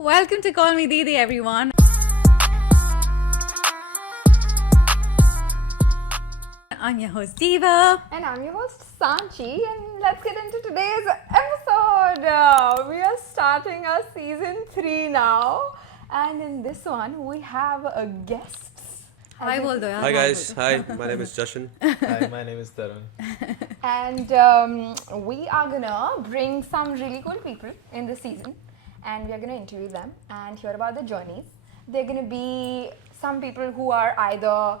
Welcome to Call Me Didi, everyone. I'm your host Diva. And I'm your host Sanchi, and let's get into today's episode. We are starting our season 3 now, and in this one we have guests. Hi, Boldo. Hi guys, hi, my name is Jashan. Hi, my name is Tarun. And we are gonna bring some really cool people in this season, and we are gonna interview them and hear about their journeys. They're gonna be some people who are either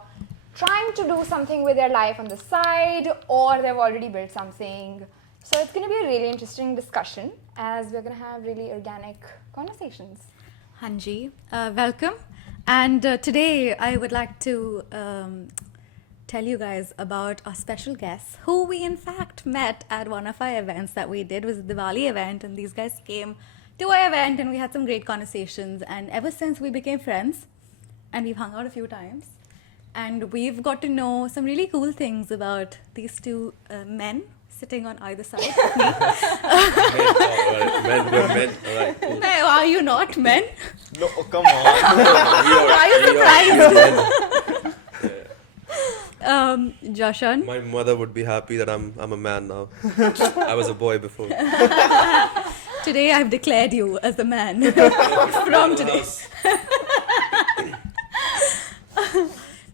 trying to do something with their life on the side, or they've already built something. So it's gonna be a really interesting discussion, as we're gonna have really organic conversations. Hanji, welcome. And today I would like to tell you guys about our special guests who we in fact met at one of our events that we did. It was a Diwali event, and these guys came to our event and we had some great conversations, and ever since we became friends and we've hung out a few times and we've got to know some really cool things about these two men sitting on either side of me. Men, alright, cool. No, are you not men? No, oh, come on. Are you surprised? Joshan? My mother would be happy that I'm a man now. I was a boy before. Today I've declared you as the man from today.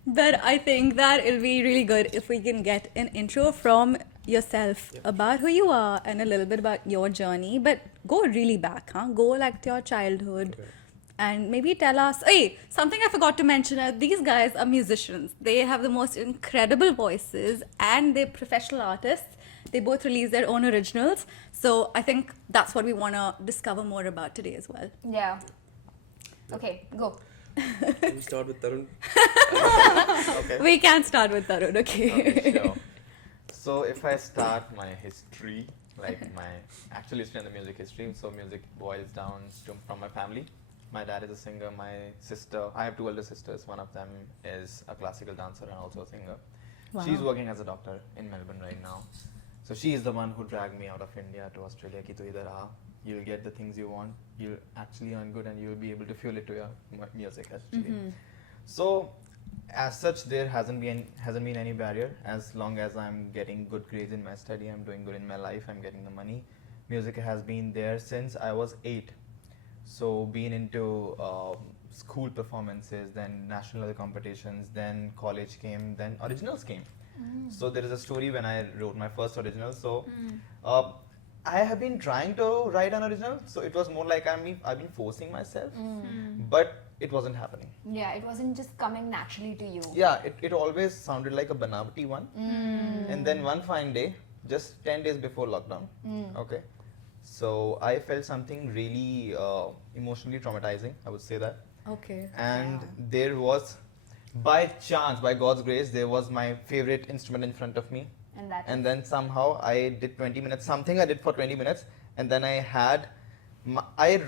But I think that it'll be really good if we can get an intro from yourself about who you are and a little bit about your journey. But go really back, huh? Go like to your childhood. Okay. And maybe tell us, hey, something I forgot to mention, these guys are musicians. They have the most incredible voices and they're professional artists. They both release their own originals. So I think that's what we want to discover more about today as well. Yeah. Okay, go. Can we start with Tarun? Okay. We can start with Tarun, okay? Okay, sure. So if I start my history, like my actual history and the music history, so music boils down from my family. My dad is a singer, my sister, I have two older sisters, one of them is a classical dancer and also a singer. Wow. She's working as a doctor in Melbourne right now. So she is the one who dragged me out of India to Australia. Ki tu idhar aa, you'll get the things you want, you'll actually earn good and you'll be able to fuel it to your music actually. So as such, there hasn't been any barrier. As long as I'm getting good grades in my study, I'm doing good in my life, I'm getting the money. Music has been there since I was 8. So being into school performances, then national level competitions, then college came, then originals came. So there is a story when I wrote my first original. So I have been trying to write an original. So it was more like I've been forcing myself, but it wasn't happening. Yeah, it wasn't just coming naturally to you. Yeah, it always sounded like a banavati one. And then one fine day, just 10 days before lockdown, okay, so I felt something really emotionally traumatizing, I would say that. Okay. And there was, by chance, by God's grace, there was my favorite instrument in front of me. And then somehow I did 20 minutes, something I did for 20 minutes. And then I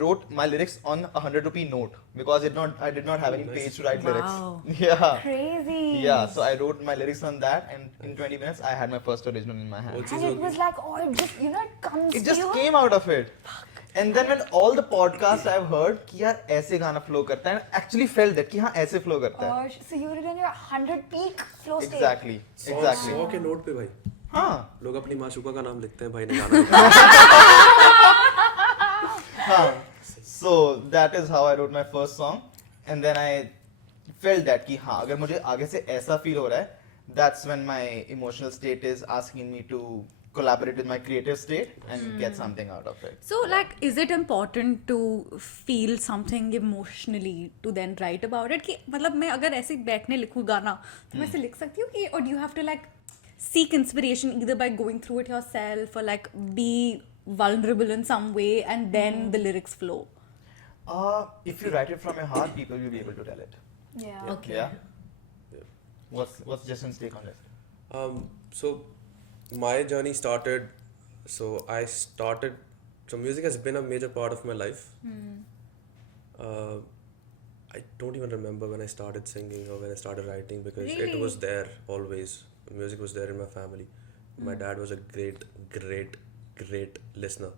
wrote my lyrics on a 100-rupee note because I did not have any page to write Wow. lyrics. Yeah. Crazy. Yeah, so I wrote my lyrics on that, and in 20 minutes I had my first original in my hand. And it was like, oh, it just, it comes It to just you. came out of it. And then when all the podcasts I've heard कि यार ऐसे गाना flow करता है, I actually felt that कि हाँ ऐसे flow करता है. Oh, so you were in your 100 peak flow state. Exactly. 100 के नोट पे भाई हाँ. लोग अपनी माशूका का नाम लिखते हैं भाई ने गाना हाँ. So that is how I wrote my first song, and then I felt that कि हाँ अगर मुझे आगे से ऐसा feel हो रहा है, that's when my emotional state is asking me to collaborate with my creative state and get something out of it. So, like, is it important to feel something emotionally to then write about it? कि मतलब मैं अगर ऐसे बैठने लिखूँ गाना तो मैं ऐसे लिख सकती हूँ कि, or do you have to like seek inspiration either by going through it yourself or like be vulnerable in some way and then the lyrics flow? If you write it from your heart, people will be able to tell it. Yeah. Okay. Yeah. What's Jason's take on this? So my journey started, so music has been a major part of my life. I don't even remember when I started singing or when I started writing because Really? it was there always. Music was there in my family. My dad was a great listener.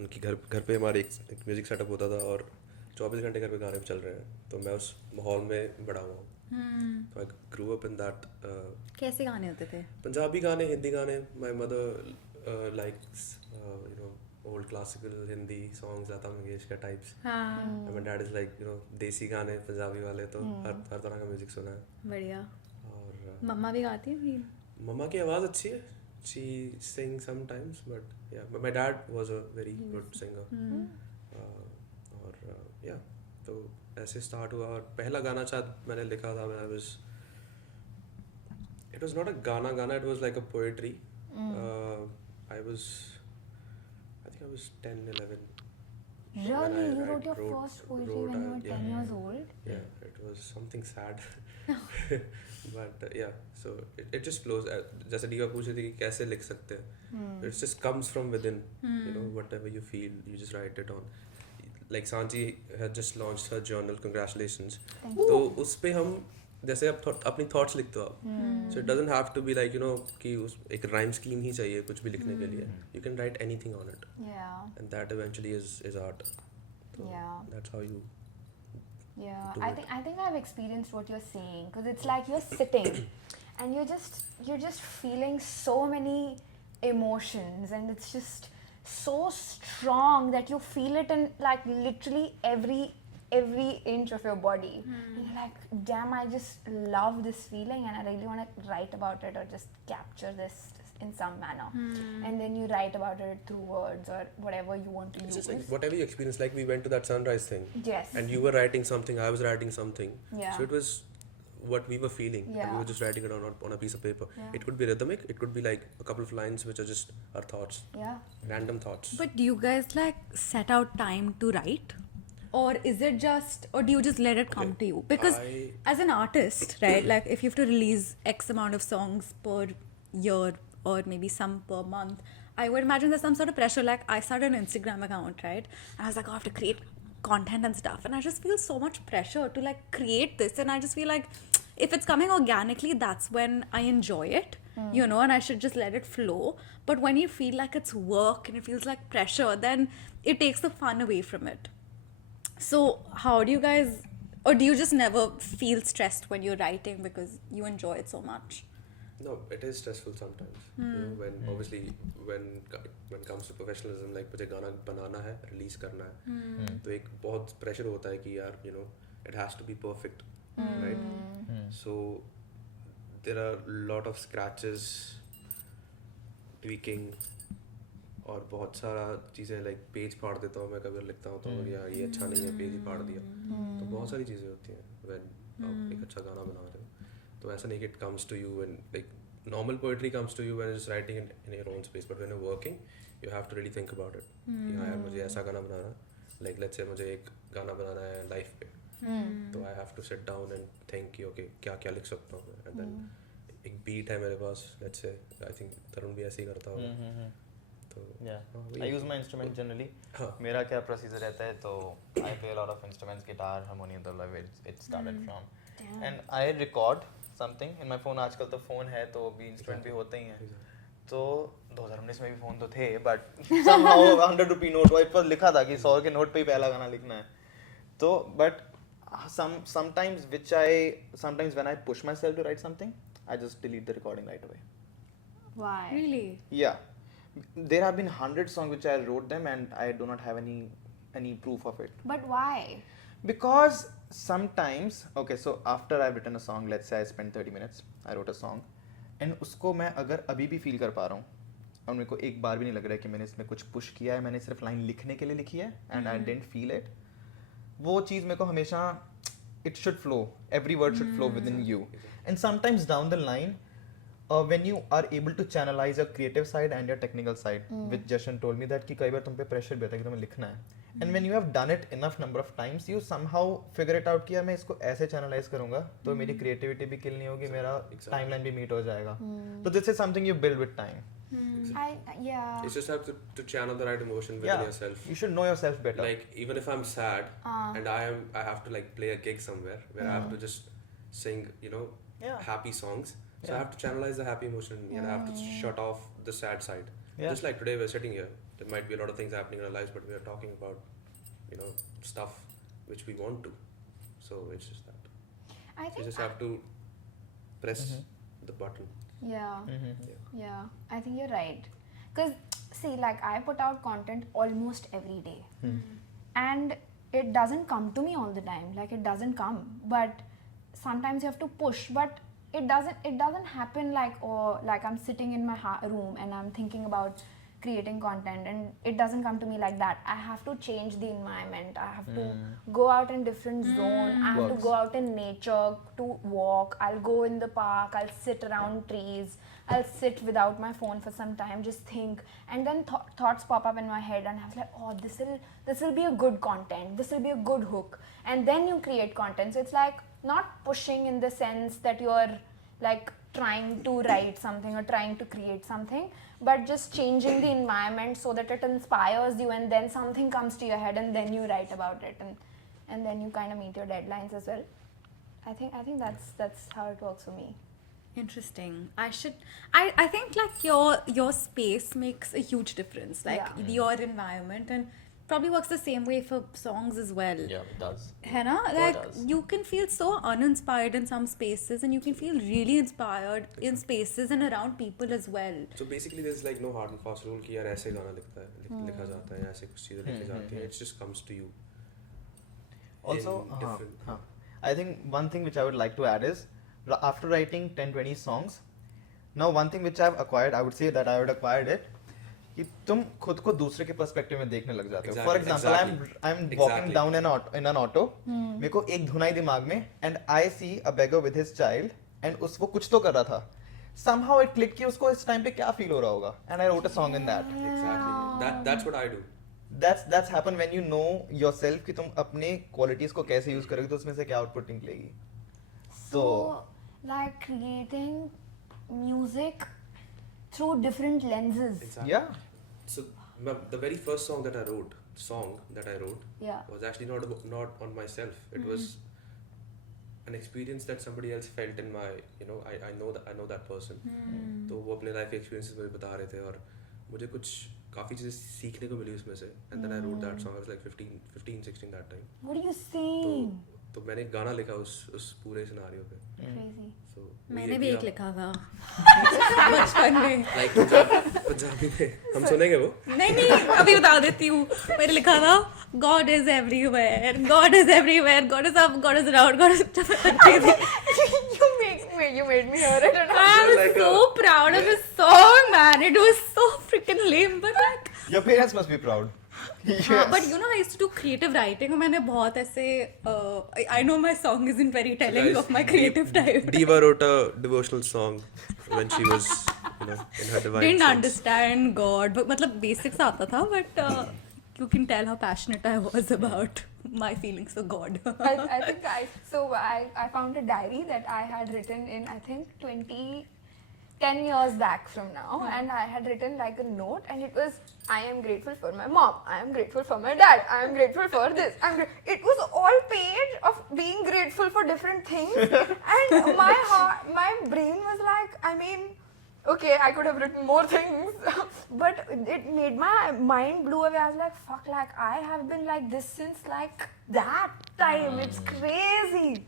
उनकी घर पे हमारे एक music setup होता था और 24 घंटे घर पे गाने चल रहे हैं, तो मैं उस माहौल में बड़ा हुआ हूँ. तो आई ग्रू अप इन दैट. कैसे गाने होते थे? पंजाबी गाने, हिंदी गाने. My mother likes you know old classical Hindi songs, Lata Mangeshkar types. हाँ, my dad is like you know desi गाने पंजाबी वाले, तो हर तरह का म्यूजिक सुना है. बढ़िया. और मम्मा भी गाती है? मम्मा की आवाज़ अच्छी है. She sings sometimes, but yeah, but my dad was a very good singer. और yeah, तो ऐसे स्टार्ट हुआ. और पहला गाना शायद मैंने लिखा था when I was, it was not a गाना, it was like a poetry. I think I was 10, 11. Really? I You wrote your first poetry when you were 10 years old? Yeah, it was something sad. But yeah, so it just flows. जैसे diva पूछ रही थी कि कैसे लिख सकते हैं. It just comes from within. You know, whatever you feel, you just write it on. Like Sanchi had just launched her journal. Congratulations. तो उस पे हम जैसे अब अपनी thoughts लिखते हो आप. So it doesn't have to be like you know कि उस एक rhyme scheme ही चाहिए कुछ भी लिखने के लिए. You can write anything on it, Yeah. and that eventually is art. So Yeah. that's how you. Yeah, do I it. think I've experienced what you're saying, because it's like you're sitting and you're just feeling so many emotions, and it's just so strong that you feel it in like literally every inch of your body. And you're like, damn, I just love this feeling and I really want to write about it or just capture this in some manner. And then you write about it through words or whatever you want to It's use. just like whatever you experience. Like we went to that sunrise thing. Yes. And you were writing something, I was writing something. Yeah. So it was what we were feeling. And we Yeah. were just writing it on a piece of paper. Yeah. It could be rhythmic, it could be like a couple of lines which are just our thoughts, Yeah. random thoughts. But do you guys like set out time to write? Or is it just, or do you just let it come Okay, to you? Because I- as an artist, right, like if you have to release X amount of songs per year or maybe some per month, I would imagine there's some sort of pressure. Like I started an Instagram account, right? And I was like, oh, I have to create content and stuff. And I just feel so much pressure to like create this. And I just feel like if it's coming organically, that's when I enjoy it, you know, and I should just let it flow. But when you feel like it's work and it feels like pressure, then it takes the fun away from it. So how do you guys, or do you just never feel stressed when you're writing because you enjoy it so much? No, it is stressful sometimes. You know, when obviously when it comes to professionalism, like मुझे गाना बनाना है, release करना है, तो एक बहुत pressure होता है कि यार, you know, it has to be perfect, right? So there are a lot of scratches, tweaking, और बहुत सारा चीज़ें like पेज फाड़ देता हूँ मैं कभी लिखता हूँ तो यार ये अच्छा नहीं है, पेज ही फाड़ दिया. तो बहुत सारी चीज़ें होती हैं when आप एक अच्छा गाना बना रहे हो. तो ऐसा नहीं कि it comes to you when like normal poetry comes to you when you're just writing in your own space, but when you're working you have to really think about it. कि हाँ यार मुझे ऐसा गाना बनाना, like let's say मुझे एक गाना बनाना है लाइफ पे, तो I have to sit down and think कि okay क्या क्या लिख सकता हूँ मैं, and then एक beat है मेरे पास, let's say I think तरुण भी ऐसे ही करता होगा. तो Yeah, I use my instrument generally. हाँ. मेरा क्या प्रोसीजर रहता है, तो I play a lot of instruments, guitar, harmonium, tabla, where it started from. And I record something in my phone. आजकल तो phone है तो भी instrument भी होते ही हैं. तो 2019 में भी phone तो थे, but somehow 100 rupee note white पर लिखा था कि 100 के नोट पे ही पहला गाना लिखना है. तो but sometimes when I push myself to write something, I just delete the recording right away. Why? Really? Yeah, there have been 100 songs which I wrote them and I do not have any proof of it. But why? Because sometimes, okay, so after I've written a song, let's say I spent 30 minutes, I wrote a song, and उसको मैं अगर अभी भी feel कर पा रहा हूँ और मेरे को एक बार भी नहीं लग रहा है कि मैंने इसमें कुछ पुश किया है, मैंने सिर्फ लाइन लिखने के लिए लिखी है and I didn't feel it, वो चीज़ मेरे को हमेशा it should flow, every word should flow within you. And sometimes down the line, when you are able to channelize your creative side and your technical side, which Jashan told me that कि कई बार तुम पे pressure भी होता है कि तुम्हें लिखना है, and when you have done it enough number of times, you somehow figure it out कि यार मैं इसको ऐसे channelize करूँगा तो मेरी creativity भी kill नहीं होगी, मेरा timeline भी meet हो जाएगा. So this is something you build with time. Yeah. it's just have to channel the right emotion within yourself. You should know yourself better. Like even if I'm sad and I have to like play a gig somewhere where I have to just sing, you know, happy songs. So I have to channelize the happy emotion in me and I have to shut off the sad side. Just like today we're sitting here, there might be a lot of things happening in our lives, but we are talking about, you know, stuff which we want to. So it's just that I you think just have to press the button. yeah. Yeah. Yeah, I think you're right. Because, see, like I put out content almost every day. And it doesn't come to me all the time. Like it doesn't come. But sometimes you have to push. But it doesn't happen like, oh, like I'm sitting in my room and I'm thinking about creating content, and it doesn't come to me like that. I have to change the environment. I have to go out in different zone. I have to Works. go out in nature to walk. I'll go in the park. I'll sit around trees. I'll sit without my phone for some time, just think, and then thoughts pop up in my head, and I was like, oh, this will be a good content. This will be a good hook, and then you create content. So it's like not pushing in the sense that you're like trying to write something or trying to create something, but just changing the environment so that it inspires you, and then something comes to your head, and then you write about it, and then you kind of meet your deadlines as well. I think that's how it works for me. Interesting. I think like your space makes a huge difference. Like Yeah. your environment, and probably works the same way for songs as well. Yeah, it does. है ना? It Like does. you can feel so uninspired in some spaces, and you can feel really inspired in spaces and around people as well. So basically there's like no hard and fast rule कि यार ऐसे गाना लिखा जाता है, ऐसे कुछ चीज़ें लिखी जाती हैं. It just comes to you. Also, in different- I think one thing which I would like to add is, after writing 10-20 songs, now one thing which I've acquired, I would say that I would acquired it, कि तुम खुद को दूसरे के perspective में देखने लग जाते हो. Exactly, For example, exactly. I'm walking Exactly. down in an auto, मेरे को एक धुनाई दिमाग में, and I see a beggar with his child, and वो कुछ तो कर रहा था. Somehow it clicked कि उसको इस टाइम पे क्या फील हो रहा होगा, and I wrote a song in that. Exactly. That's what I do. That's happened when you know yourself कि तुम अपने qualities को कैसे use करोगे, तो उसमें से क्या आउटपुट निकलेगी. So, like creating music through different lenses. Exactly. Yeah. So the very first song that I wrote Yeah. was actually not on myself. It was an experience that somebody else felt in my, I know that person. तो वो अपने life experiences मुझे बता रहे थे, और मुझे कुछ काफ़ी चीज़ें सीखने को मिली उसमें से. And then I wrote that song. I was like 15, 16 that time. What are you saying? तो मैंने एक गाना लिखा उस पूरे सिनारियो पे. Crazy. So मैंने भी एक लिखा था बचपन में. लाइक पंजाबी में हम सुनेंगे वो. नहीं अभी बता देती हूँ. मैंने लिखा था God is everywhere, God is everywhere, God is up, God is around, God is crazy. you made me hear it, and I was like so proud of this song, man. It was so freaking lame, but like. Your parents must be proud. हाँ, but you know, I used to do creative writing. मैंने बहुत ऐसे I know my song isn't very telling of my creative type. Diva wrote a devotional song when she was, in her divine Didn't sense. understand God, but मतलब basics आता था, but you can tell how passionate I was about my feelings for God. I think I found a diary that I had written in, I think 10 years back from now, and I had written like a note, and it was, I am grateful for my mom, I am grateful for my dad, I am grateful for this, it was all page of being grateful for different things, and my brain was like, I mean, okay, I could have written more things, but it made my mind blew away. I was like, fuck, like I have been like this since like that time. It's crazy.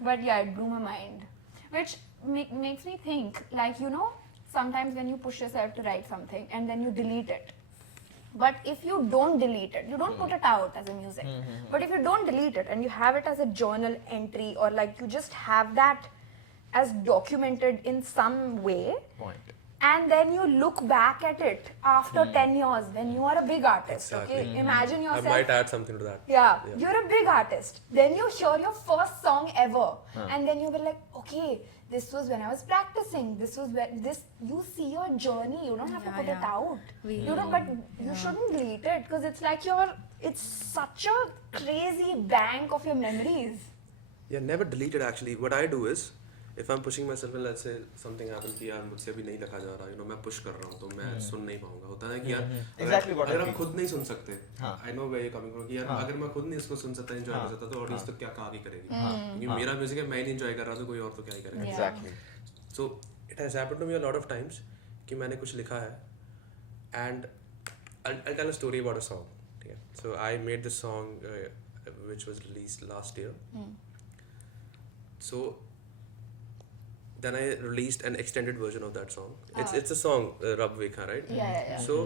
But yeah, it blew my mind. Which makes me think, like, sometimes when you push yourself to write something and then you delete it. But if you don't delete it, you don't put it out as a music. But if you don't delete it and you have it as a journal entry, or like you just have that as documented in some way, Point. and then you look back at it after 10 years when you are a big artist. Exactly. Okay, imagine I yourself. might add something to that. Yeah, you're a big artist. Then you hear your first song ever, and then you were like, okay, this was when I was practicing. This was when you see your journey. You don't have to put it out. You don't, but you shouldn't delete it, because it's like it's such a crazy bank of your memories. Yeah, never delete it actually. What I do is, if I'm pushing myself and let's say something happened कि यार मुझसे भी नहीं लिखा जा रहा, मैं push कर रहा हूँ, तो मैं सुन नहीं पाऊंगा. होता है कि यार Exactly what I अगर हम feel. खुद नहीं सुन सकते, हाँ. I know where you're coming from, कि यार अगर मैं खुद नहीं इसको सुन सकता, enjoy कर सकता, तो audience तो क्या कहाँ की करेगी? क्योंकि मेरा music है, मैं नहीं enjoy कर रहा, तो कोई और तो क्या ही करेगा? Exactly. So it has happened to me a lot of times कि मैंने कुछ लिखा है, and I'll tell a story about a song. Okay? So I made this song which was released last year. So then I released an extended version of that song. It's a song, Rab Vekha, right? Yeah. So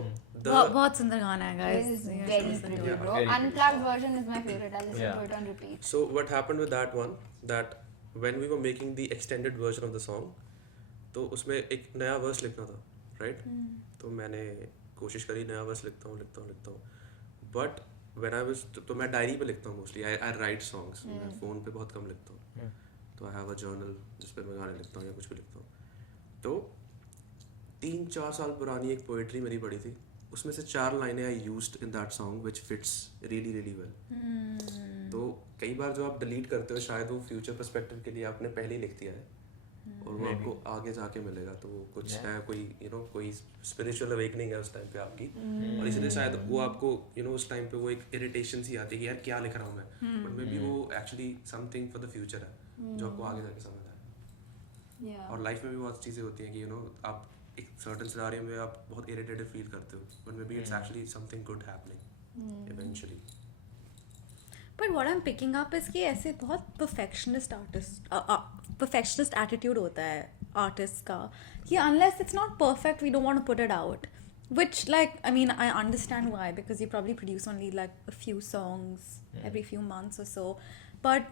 the बहुत सुंदर गाना है guys. It is You very should listen to pretty, it. bro. very pretty. Unplugged version is my favorite. I listen Yeah. to it on repeat. So what happened with that one, that when we were making the extended version of the song, तो उसमें एक नया verse लिखना था, right? तो मैंने कोशिश करी नया वर्स लिखता हूँ बट व्हेन आई वाज तो मैं डायरी पे लिखता हूँ मोस्टली. आई राइट सॉन्ग्स, मैं फ़ोन पे बहुत कम लिखता हूँ. तो आई हैव अ जर्नल जिस पे मैं गाने लिखता हूँ या कुछ भी लिखता हूँ. तो 3-4 साल पुरानी एक पोएट्री मेरी पड़ी थी, उसमें से 4 लाइनें I used in that song which fits really really well. तो कई बार जो आप डिलीट करते हो शायद वो फ्यूचर पर्सपेक्टिव के लिए आपने पहले ही लिख दिया है और वो Maybe. आपको आगे जाके मिलेगा. तो वो कुछ Yeah. है, कोई कोई स्पिरिचुअल अवेकनिंग है उस टाइम पे आपकी, और इसलिए शायद वो आपको उस टाइम पे वो एक इरिटेशन सी आती है कि यार क्या लिख रहा हूँ मैं, बट मे बी वो actually something for the future है जो आपको आगे जाके समझ आए. Yeah. और लाइफ में भी बहुत चीज़ें होती हैं कि आप एक सर्टेन सिनेरियो में आप बहुत इरिटेटेड फील करते हो, but may be it's actually something good happening eventually. But what I'm picking up is कि ऐसे बहुत perfectionist attitude होता है artists का कि unless it's not perfect we don't want to put it out, which like I mean I understand why, because you probably produce only like a few songs every few months or so, but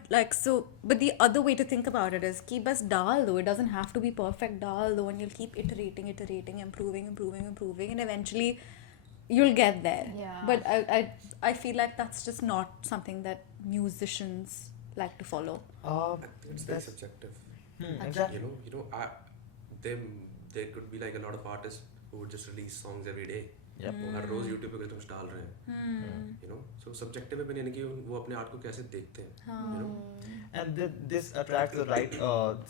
the other way to think about it is कि बस डाल दो, it doesn't have to be perfect, डाल दो and you'll keep iterating, improving and eventually you'll get there. Yeah. But I feel like that's just not something that musicians like to follow. It's very subjective. Exactly. There could be like a lot of artists who would just release songs every day. Yep. वो हर रोज YouTube पे कुछ ना कुछ डाल रहे हैं. So subjective opinion है कि वो अपने आर्ट को कैसे देखते हैं. And this attracts the right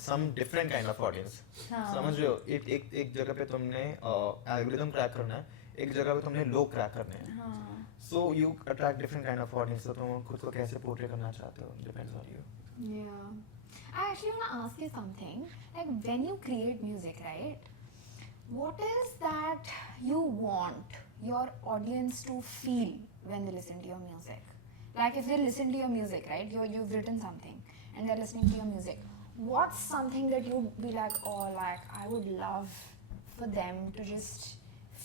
some different kind of audience. समझ रहे हो, एक जगह पे तुमने एल्गोरिथम क्रैक करना है, एक जगह पे तुमने लोग क्रैक करने हैं. So you attract different kind of audience. तो तुम खुद को कैसे पोर्ट्रे करना चाहते हो, depends on you. Yeah. I actually want to ask you something. Like when you create music, right? What is that you want your audience to feel when they listen to your music? Like if they listen to your music, right? You've written something and they're listening to your music. What's something that you'd be like, oh, like I would love for them to just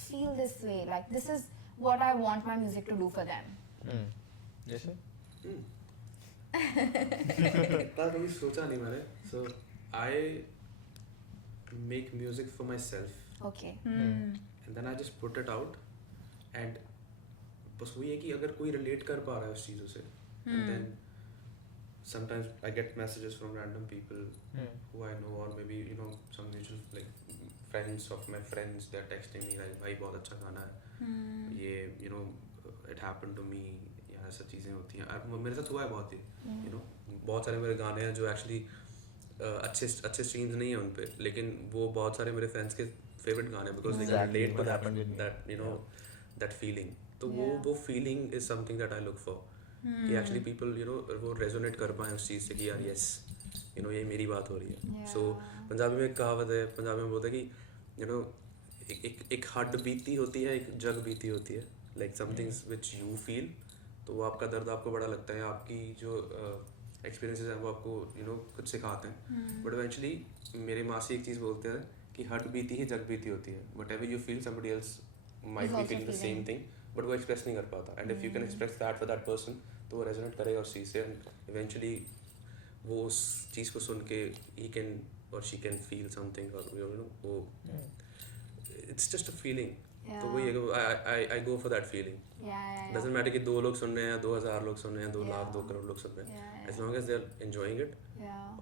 feel this way. Like this is what I want my music to do for them. जैसे इतना कभी सोचा नहीं मैंने. So I make music for myself. Okay. And then I just put it out, and बस वही है कि अगर कोई relate कर पा रहा है उस चीज़ों से, and then sometimes I get messages from random people who I know, or maybe some mutual like friends of my friends, they're texting me like भाई बहुत अच्छा गाना है, ये it happened to me, या ऐसा चीज़ें होती हैं. मेरे साथ हुआ है बहुत ही, बहुत सारे मेरे गाने हैं जो एक्चुअली अच्छे स्ट्रीम्स नहीं है उन पे, लेकिन वो बहुत सारे मेरे फ्रेंड्स के फेवरेट गाने, because they can relate to that that feeling. तो वो feeling is something that I look for, कि एक्चुअली पीपल वो रेजोनेट कर पाए उस चीज़ से कि यार यस ये मेरी बात हो रही है. सो पंजाबी में एक कहावत है, पंजाबी में बोलते हैं कि एक हड बीती होती है, एक जग बीती होती है, like somethings which you feel. तो वो आपका दर्द आपको बड़ा लगता है, आपकी जो एक्सपीरियंसेस हैं वो आपको कुछ सिखाते हैं. बट इवेंचुअली मेरे मासी एक चीज़ बोलते हैं कि हट बीती ही जग बीती होती है. What ever you feel somebody else might be feeling the same thing, but वो एक्सप्रेस नहीं कर पाता. And if you can express that for that person, तो वो रेजोनेट करेगा उस चीज़ से, एंड इवेंचुअली वो उस चीज़ को सुन के ही कैन और शी कैन फील समथिंग, और वो इट्स जस्ट अ फीलिंग. तो वही I go for that feeling. Doesn't matter कि 2 लोग सुन रहे हैं, 2000 लोग सुन रहे हैं, 2 लाख 2 करोड़ लोग सुन रहे हैं, as long as they are enjoying it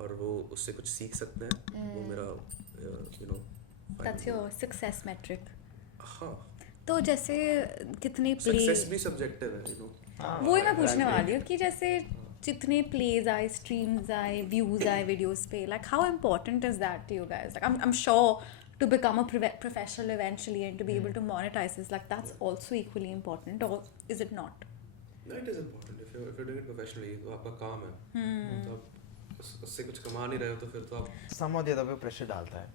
और वो उससे कुछ सीख सकते हैं, वो मेरा That's your success metric. हाँ. तो जैसे कितने प्ले, सक्सेस भी सब्जेक्टिव है, वो ही मैं पूछने वाली हूँ कि जैसे जितने प्लेज आए, स्ट्रीम्स आए, व्यूज आए वीडियोस पे, like how important is that to you guys? Like I am sure to become a professional eventually and to be able to monetize this, like that's also equally important, or is it not? No, it is important. If you're doing it professionally, तो आपका काम है, तो आप उससे कुछ कमा नहीं रहे हो, तो फिर तो आप some or the other way pressure डालता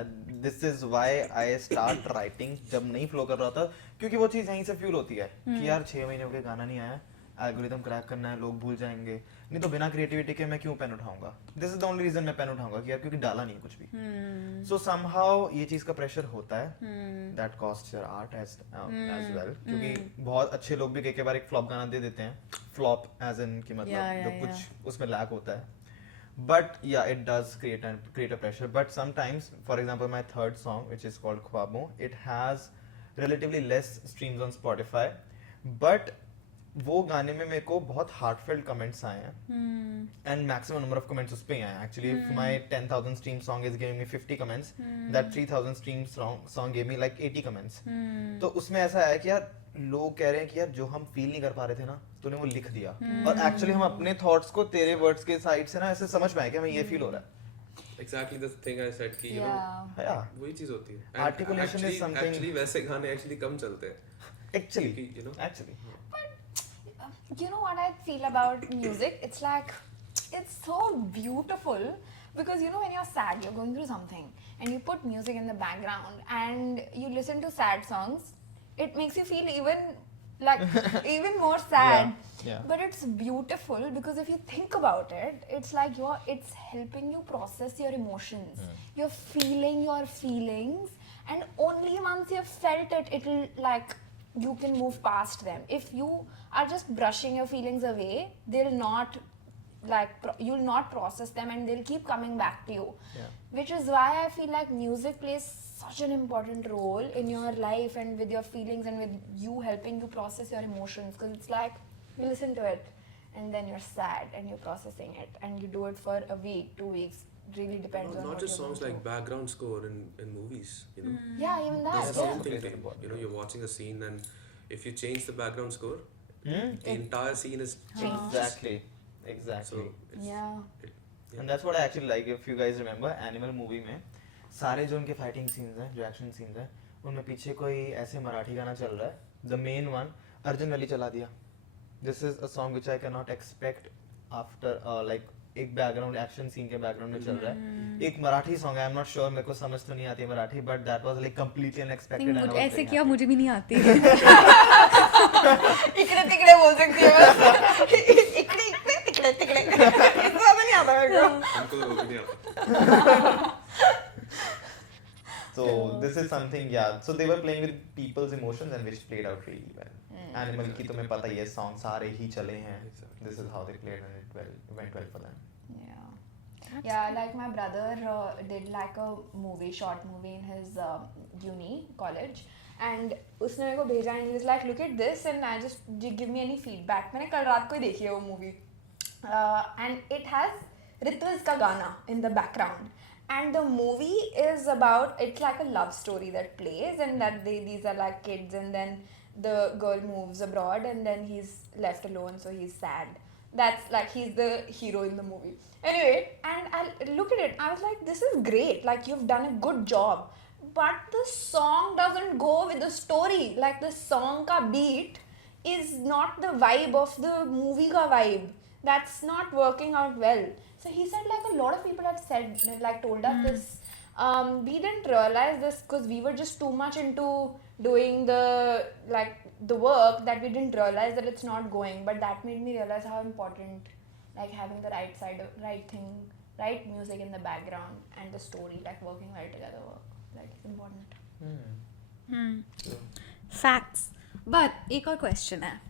है. This is why I start writing जब नहीं flow कर रहा था, क्योंकि वो चीज़ यहीं से fuel होती है कि यार 6 महीने हो गए गाना नहीं आया, एल्गोरिदम क्रैक करना है, लोग भूल जाएंगे, नहीं तो बिना क्रिएटिविटी के मैं क्यों पेन उठाऊंगा? This is the only reason मैं पेन उठाऊंगा कि यार क्योंकि डाला नहीं है कुछ भी। सो समहाउ ये चीज का प्रेशर होता है, that costs your art as well, क्योंकि बहुत अच्छे लोग भी कई बार एक फ्लॉप गाना दे देते हैं, फ्लॉप एज इन कि मतलब जो कुछ उसमें लैक होता है, but yeah, it does create a pressure. But sometimes, for example, my third song, which is called Khwabo, it has relatively less streams on Spotify, but वो गाने में मेरे को बहुत heartfelt comments आए हैं, and maximum number of comments उस पे ही आए हैं. Actually, if my 10,000 stream song is giving me 50 comments, that 3,000 stream song gave me like 80 comments. तो उसमें ऐसा है कि यार लोग कह रहे हैं कि यार जो हम फील नहीं कर पा रहे थे ना, तूने वो लिख दिया, और एक्चुअली हम अपने थॉट्स को तेरे वर्ड्स के साइड से ना ऐसे समझ पाए कि हमें ये फील हो रहा है। Exactly the thing I said कि you know Yeah. वही चीज होती है। Articulation is something- Actually वैसे गाने actually कम चलते हैं। Actually, you know actually. You know what I feel about music? It's like, it's so beautiful because you know when you're sad, you're going through something, and you put music in the background and you listen to sad songs, it makes you feel even more sad. Yeah. But it's beautiful because if you think about it, it's like it's helping you process your emotions. You're feeling your feelings, and only once you've felt it, it'll like you can move past them. If you are just brushing your feelings away, they'll not you'll not process them, and they'll keep coming back to you. Yeah. Which is why I feel like music plays such an important role in your life and with your feelings and with you helping you process your emotions, because it's like you listen to it and then you're sad and you're processing it, and you do it for a week, 2 weeks, really depends on not what just you're songs going like background score in movies, you know. yeah, even that. That's the Yeah. same thing. You know, you're watching a scene, and if you change the background score, the entire scene is changed. Exactly. So it's, Yeah. And that's what I actually like. If you guys remember, Animal movie में सारे जो उनके fighting scenes हैं, जो action scenes हैं, उनमें पीछे कोई ऐसे मराठी गाना चल रहा है, the main one, Arjun valley चला दिया. This is a song which I cannot expect after like एक बैकग्राउंड एक्शन सीन के बैकग्राउंड में चल रहा है, एक मराठी सॉन्ग है, आई एम नॉट श्योर, मेरे को समझ तो नहीं आती है Marathi, but that was like completely unexpected. ऐसे किया मुझे भी नहीं आती। इकडे तिकडे बोल सकती है बस। इकडे इकडे तिकडे तिकडे इसका नहीं आता मेरे को। हमको तो वो भी नहीं आता। So this is something, yeah. So they were playing with people's emotions and which played out really well. Animal की तुम्हें पता ही है, सॉन्ग सारे ही चले हैं. This is how they played and it went well for them. Yeah, like my brother did like a short movie in his uni college, and उसने मेरे को भेजा and he was like, look at this and I just give me any feedback. मैंने कल रात को ही देखी है वो movie, and it has Ritviz का गाना in the background. And the movie is about, it's like a love story that plays, and that these are like kids, and then the girl moves abroad and then he's left alone, so he's sad. That's like, he's the hero in the movie. Anyway, and I look at it, I was like, this is great, like you've done a good job. But the song doesn't go with the story. Like the song ka beat is not the vibe of the movie ka vibe. That's not working out well. So he said like a lot of people had said, like told us this. We didn't realize this because we were just too much into doing the work that we didn't realize that it's not going. But that made me realize how important like having the right music in the background and the story like working well together like it's important. Facts. But एक और question है.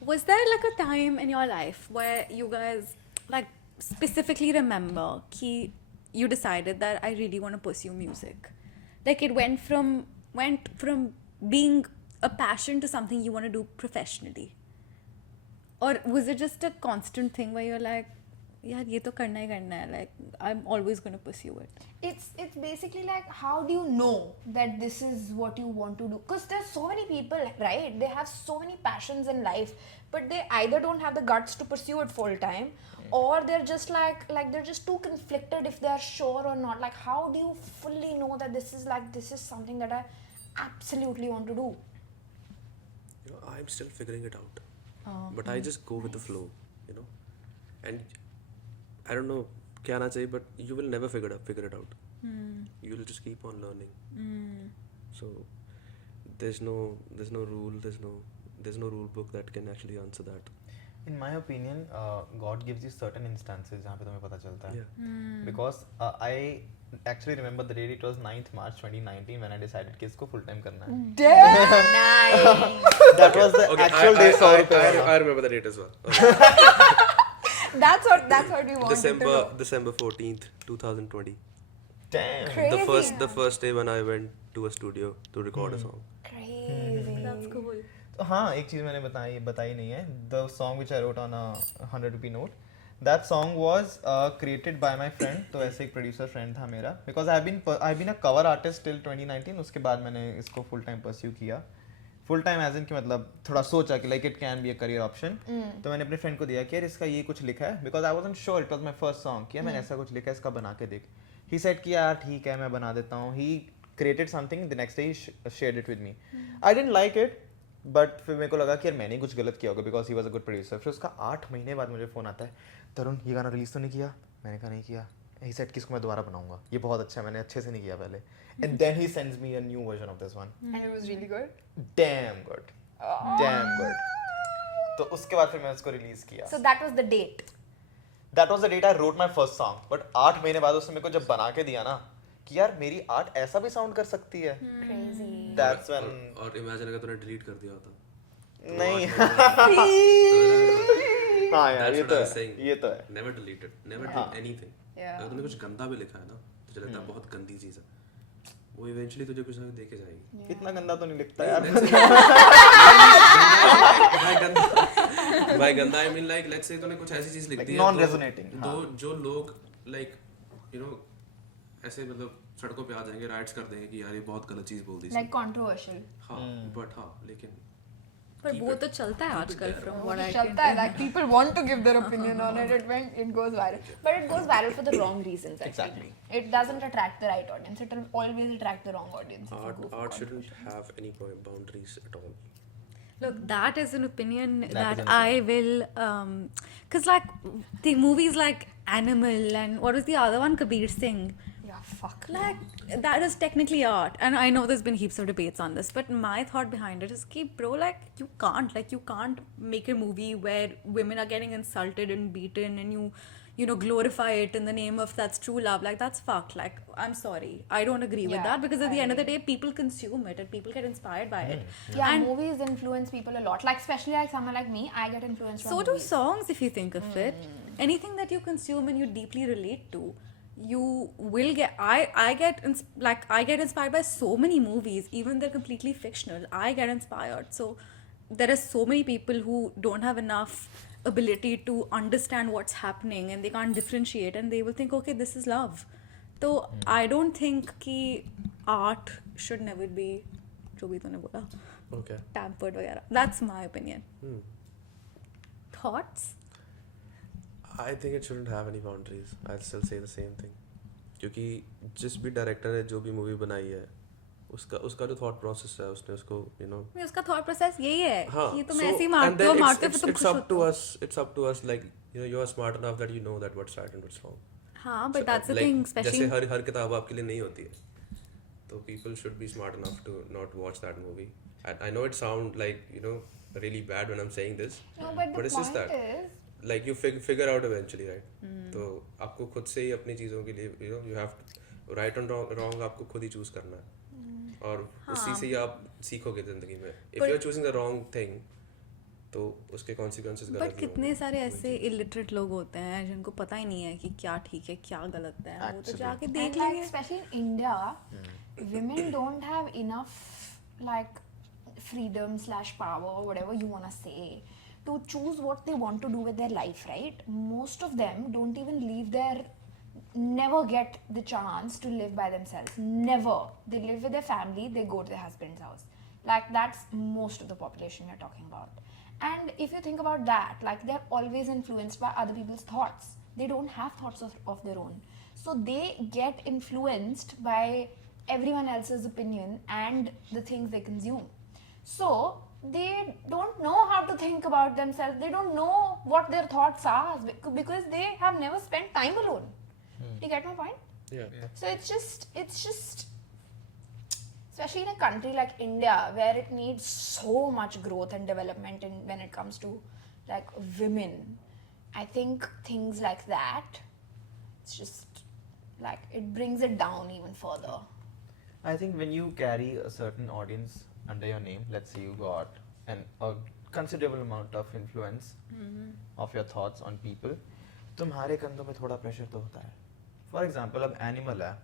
Was there like a time in your life where you guys like specifically remember कि you decided that I really want to pursue music? Like it went from being a passion to something you want to do professionally? Or was it just a constant thing where you're like, यार ये तो करना ही करना है, like I'm always going to pursue it? It's basically like, how do you know that this is what you want to do? Because there's so many people, right? They have so many passions in life, but they either don't have the guts to pursue it full time, or they're just like they're just too conflicted if they're sure or not. Like, how do you fully know that this is something that I absolutely want to do? You know, I'm still figuring it out. But I just go with the flow, you know. And I don't know क्या आना चाहिए, but you will never figure it out. You will just keep on learning. So there's no rule, there's no rule book that can actually answer that. In my opinion, God gives you certain instances जहाँ पे तुम्हें पता चलता है. Yeah. Because I actually remember the date. It was 9th March 2019 when I decided कि इसको full time करना है. Damn. Nice. That was the Okay, actual day. I remember the date as well. Okay. That's what we wanted December to know. December 14th, 2020. Damn. Crazy. The first day when I went to a studio to record a song. Crazy. That's cool. तो हाँ एक चीज़ मैंने बताई नहीं है. The song which I wrote on a 100 rupee note. That song was created by my friend. तो ऐसे एक producer friend था मेरा. Because I've been a cover artist till 2019. उसके बाद मैंने इसको full time pursue किया. Full time as in कि मतलब थोड़ा सोचा कि like it can be a career option. तो मैंने अपने friend को दिया कि यार इसका ये कुछ लिखा है. Because I wasn't sure it was my first song. कि मैंने ऐसा कुछ लिखा है इसका बना के देख. He said कि यार ठीक है मैं बना देता हूँ. He created something. The next day he shared it with me. I didn't like it. But फिर मेरे को लगा कि यार मैंने कुछ गलत किया होगा because he was a good producer. फिर उसका 8 महीने बाद मुझे फ़ोन आता है, तरुण ये गाना रिलीज़ तो नहीं किया. मैंने कहा नहीं किया. ही सेड कि इसको मैं दोबारा बनाऊंगा, ये बहुत अच्छा है, मैंने अच्छे से नहीं किया पहले. And then he sends me a new version of this one. And it was really good. Damn good, damn good. तो उसके बाद फिर मैंने उसको रिलीज़ किया. So that was the date. That was the date I wrote my first song. But 8 महीने बाद उसने मेरे को जब बना के दिया ना कि यार मेरी आर्ट ऐसा भी साउंड कर सकती है. Crazy. दैट्स व्हेन और इमेजिन अगर तूने डिलीट कर दिया होता. नहीं. That's हाँ यार ये what तो I was है, saying. ये तो है. Never delete it. Never Yeah. do anything. Yeah. अगर तूने कुछ गंदा भी लिखा है ना तो चले लगता है बहुत गंदी चीज़ है, वो इवेंचुअली तुझे कुछ ना कुछ देके जाएगी. इतना गंदा तो नहीं लिखता यार. By गंदा I mean like let's say तूने कुछ ऐसी चीज़ लिख Like दी है non-resonating, तो हाँ. जो लोग like you know ऐसे मतलब सड़कों पे आ जाएंगे, राइट्स कर देंगे कि यार ये बहुत गलत चीज़ बोल दी इसने. Like controversial. हाँ बट हाँ लेकिन पर वो तो चलता है आजकल from what I can Chalta hai, like people want to give their opinion on it. It goes viral, but it goes viral for the wrong reasons. I feel. Exactly. It doesn't attract the right audience. It will always attract the wrong audience. if you go for art shouldn't controversial. have any boundaries at all. Look, that is an opinion That that is an I will, because like the movies like Animal and what was the other one, Kabir Singh, Yeah, fuck. like that is technically art, and I know there's been heaps of debates on this, but my thought behind it is ki bro, like you can't make a movie where women are getting insulted and beaten and you know glorify it in the name of that's true love. Like that's fucked. Like I'm sorry, I don't agree with Yeah, that, because at the I end of the day people consume it and people get inspired by it. Yeah, And movies influence people a lot. Like especially like someone like me, I get influenced from so do movies. songs, if you think of it. Anything that you consume and you deeply relate to, you will get. I get inspired by so many movies, even they're completely fictional. I get inspired. So there are so many people who don't have enough ability to understand what's happening and they can't differentiate, and they will think, okay, this is love. So I don't think कि art should never be जो भी तूने बोला Okay. tampered वगैरह. That's my opinion. Thoughts? I think it shouldn't have any boundaries. I'll still say the same thing. क्योंकि जिस भी director ने जो भी मूवी बनाई है उसका जो थॉट प्रोसेस है उसने उसको उसका थॉट प्रोसेस यही है हाँ कि तुम so- ऐसे ही and मारते then हो फिर तुम it's खुश up होते to हो. us, it's up to us, like you are smart enough that you know that what's right and what's wrong. हाँ, but So, that's the like, thing, जैसे especially हर किताब आपके लिए नहीं होती है, तो people should be smart enough to not watch that movie. And I know it sound like really bad when I'm saying this, No, but the it's just point that is, like you figure out eventually, right? तो आपको खुद से ही अपनी चीज़ों के लिए you have to right and wrong आपको खुद ही choose करना है, और उसी से ही आप सीखोगे ज़िंदगी में. If But- you're choosing the wrong thing, तो उसके consequences गलत बट ही कितने होंगे. सारे ऐसे इलिटरेट लोग होते हैं जिनको पता ही नहीं है कि क्या ठीक है क्या गलत है. वो तो Actually. जाके and देख like लेंगे. especially in India, women don't have enough like freedom / power or whatever you wanna say to choose what they want to do with their life, right? Most of them don't even never get the chance to live by themselves. Never. They live with their family, they go to their husband's house. Like that's most of the population we're talking about. And if you think about that, like they're always influenced by other people's thoughts. They don't have thoughts of their own. So they get influenced by everyone else's opinion and the things they consume. So they don't know how to think about themselves. They don't know what their thoughts are because they have never spent time alone. Do you get my point? Yeah. So it's just especially in a country like India where it needs so much growth and development when it comes to like women. I think things like that, it's just like it brings it down even further. I think when you carry a certain audience under your name, let's say you got a considerable amount of influence of your thoughts on people, तुम्हारे कंधों पे थोड़ा pressure तो होता है. For example, अब Animal है,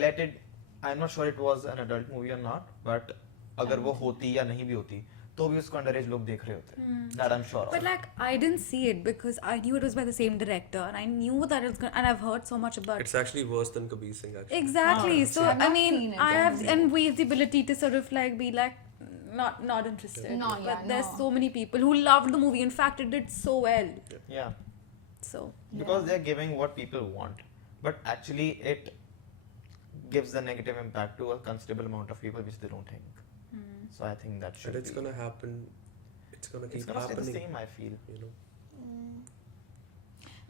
let it, I'm not sure it was an adult movie or not, but अगर वो होती या नहीं भी होती, तो भी उसको underage लोग देख रहे होते. That I'm sure But of. like, I didn't see it because I knew it was by the same director, and I knew that it was gonna, and I've heard so much about. It's actually worse than Kabir Singh actually. Exactly. So I've I not mean, seen it, I have, yeah. and we have the ability to sort of like be like, not interested. No, but yeah, there's no. so many people who loved the movie. In fact, it did so well. Yeah. So Because they're giving what people want, but actually it gives a negative impact to a considerable amount of people which they don't think. So I think that should And it's be. gonna happen. It's gonna It's keep gonna stay the happening. same, I feel. You know.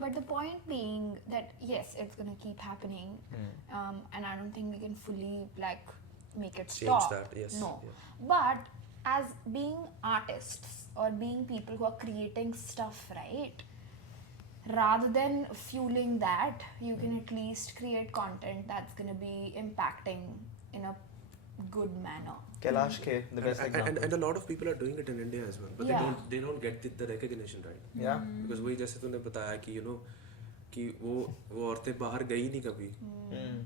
But the point being that yes, it's gonna keep happening, and I don't think we can fully like make it Change stop. that, yes, No, yeah. but as being artists or being people who are creating stuff, right? Rather than fueling that, you can at least create content that's gonna be impacting in a good manner. Kailash K, the best example. And a lot of people are doing it in India as well, but Yeah. they don't get the recognition right. Yeah. Because वही जैसे तूने बताया कि कि वो औरतें बाहर गई नहीं कभी,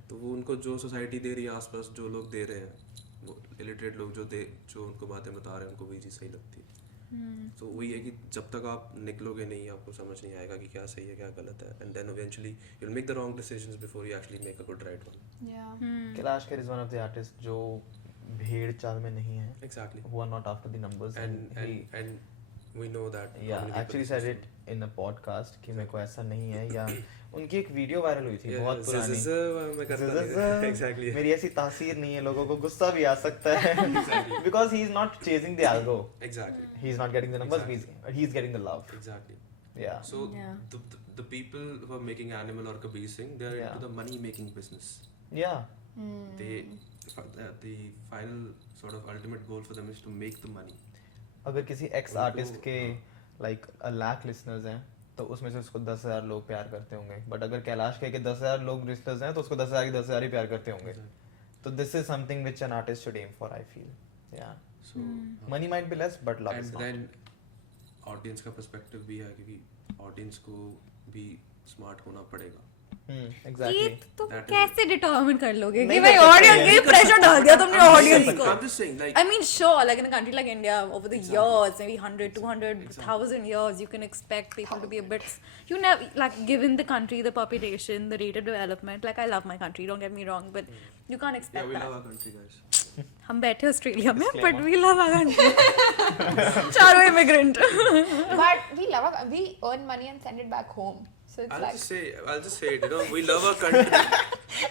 तो वो उनको जो सोसाइटी दे रही है आसपास जो लोग दे रहे हैं, वो इलिटरेट लोग जो उनको बातें बता रहे हैं उनको वही चीज़ सही लगती है. तो वही है कि जब तक आप निकलोगे नहीं आपको समझ नहीं आएगा कि क्या सही है क्या गलत है, and then eventually you'll make the wrong decisions before you actually make a good right one. Yeah. Kailash Kher is one of the artists जो भेड़ चाल में नहीं है. Exactly. Who are not after the numbers. And we know that. how Yeah, many people actually this said is it in a podcast कि मेरे को ऐसा नहीं है, या उनकी एक वीडियो वायरल हुई थी Yeah, बहुत पुरानी. मैं करता नहीं. Exactly. मेरी ऐसी तासीर नहीं है, लोगों को गुस्सा भी आ सकता है. Because he is not chasing the algo. Exactly. He is not getting the numbers, he's getting the love. Exactly. Yeah. So Yeah. the people who are making Animal or Kabir Singh, they are Yeah. into the money making business. Yeah. They the final sort of ultimate goal for them is to make the money. अगर किसी x artist के like a lakh listeners हैं, तो उसमें से उसको 10,000 लोग प्यार करते होंगे. बट अगर कैलाश के 10,000 लोग listeners हैं, तो उसको 10,000 के 10,000 ही प्यार करते होंगे. तो this is something which an artist should aim for, I feel. Yeah. So Money might be less, but love is and not. then audience का perspective भी है क्योंकि audience को भी smart होना पड़ेगा. Exactly. ये तुम That is कैसे डिटरमिन कर लोगे कि नहीं भाई कर सकते ऑडियंस हैं। ये प्रेशर डाल दिया तुमने ऑडियंस को. I'm just saying like I mean, sure, like in a country like India, over the years, maybe 100, 200, 1,000 years, you can expect people to be a bit. You never, like, given the country, the population, the rate of development. Like, I love my country, don't get me wrong, but you can't yeah, expect we that. love our country guys. हम बैठे Australia में, but Disclaimer. we love our country. चारों immigrant. But we love we earn money and send it back home. So it's I'll like just say it, we love our country.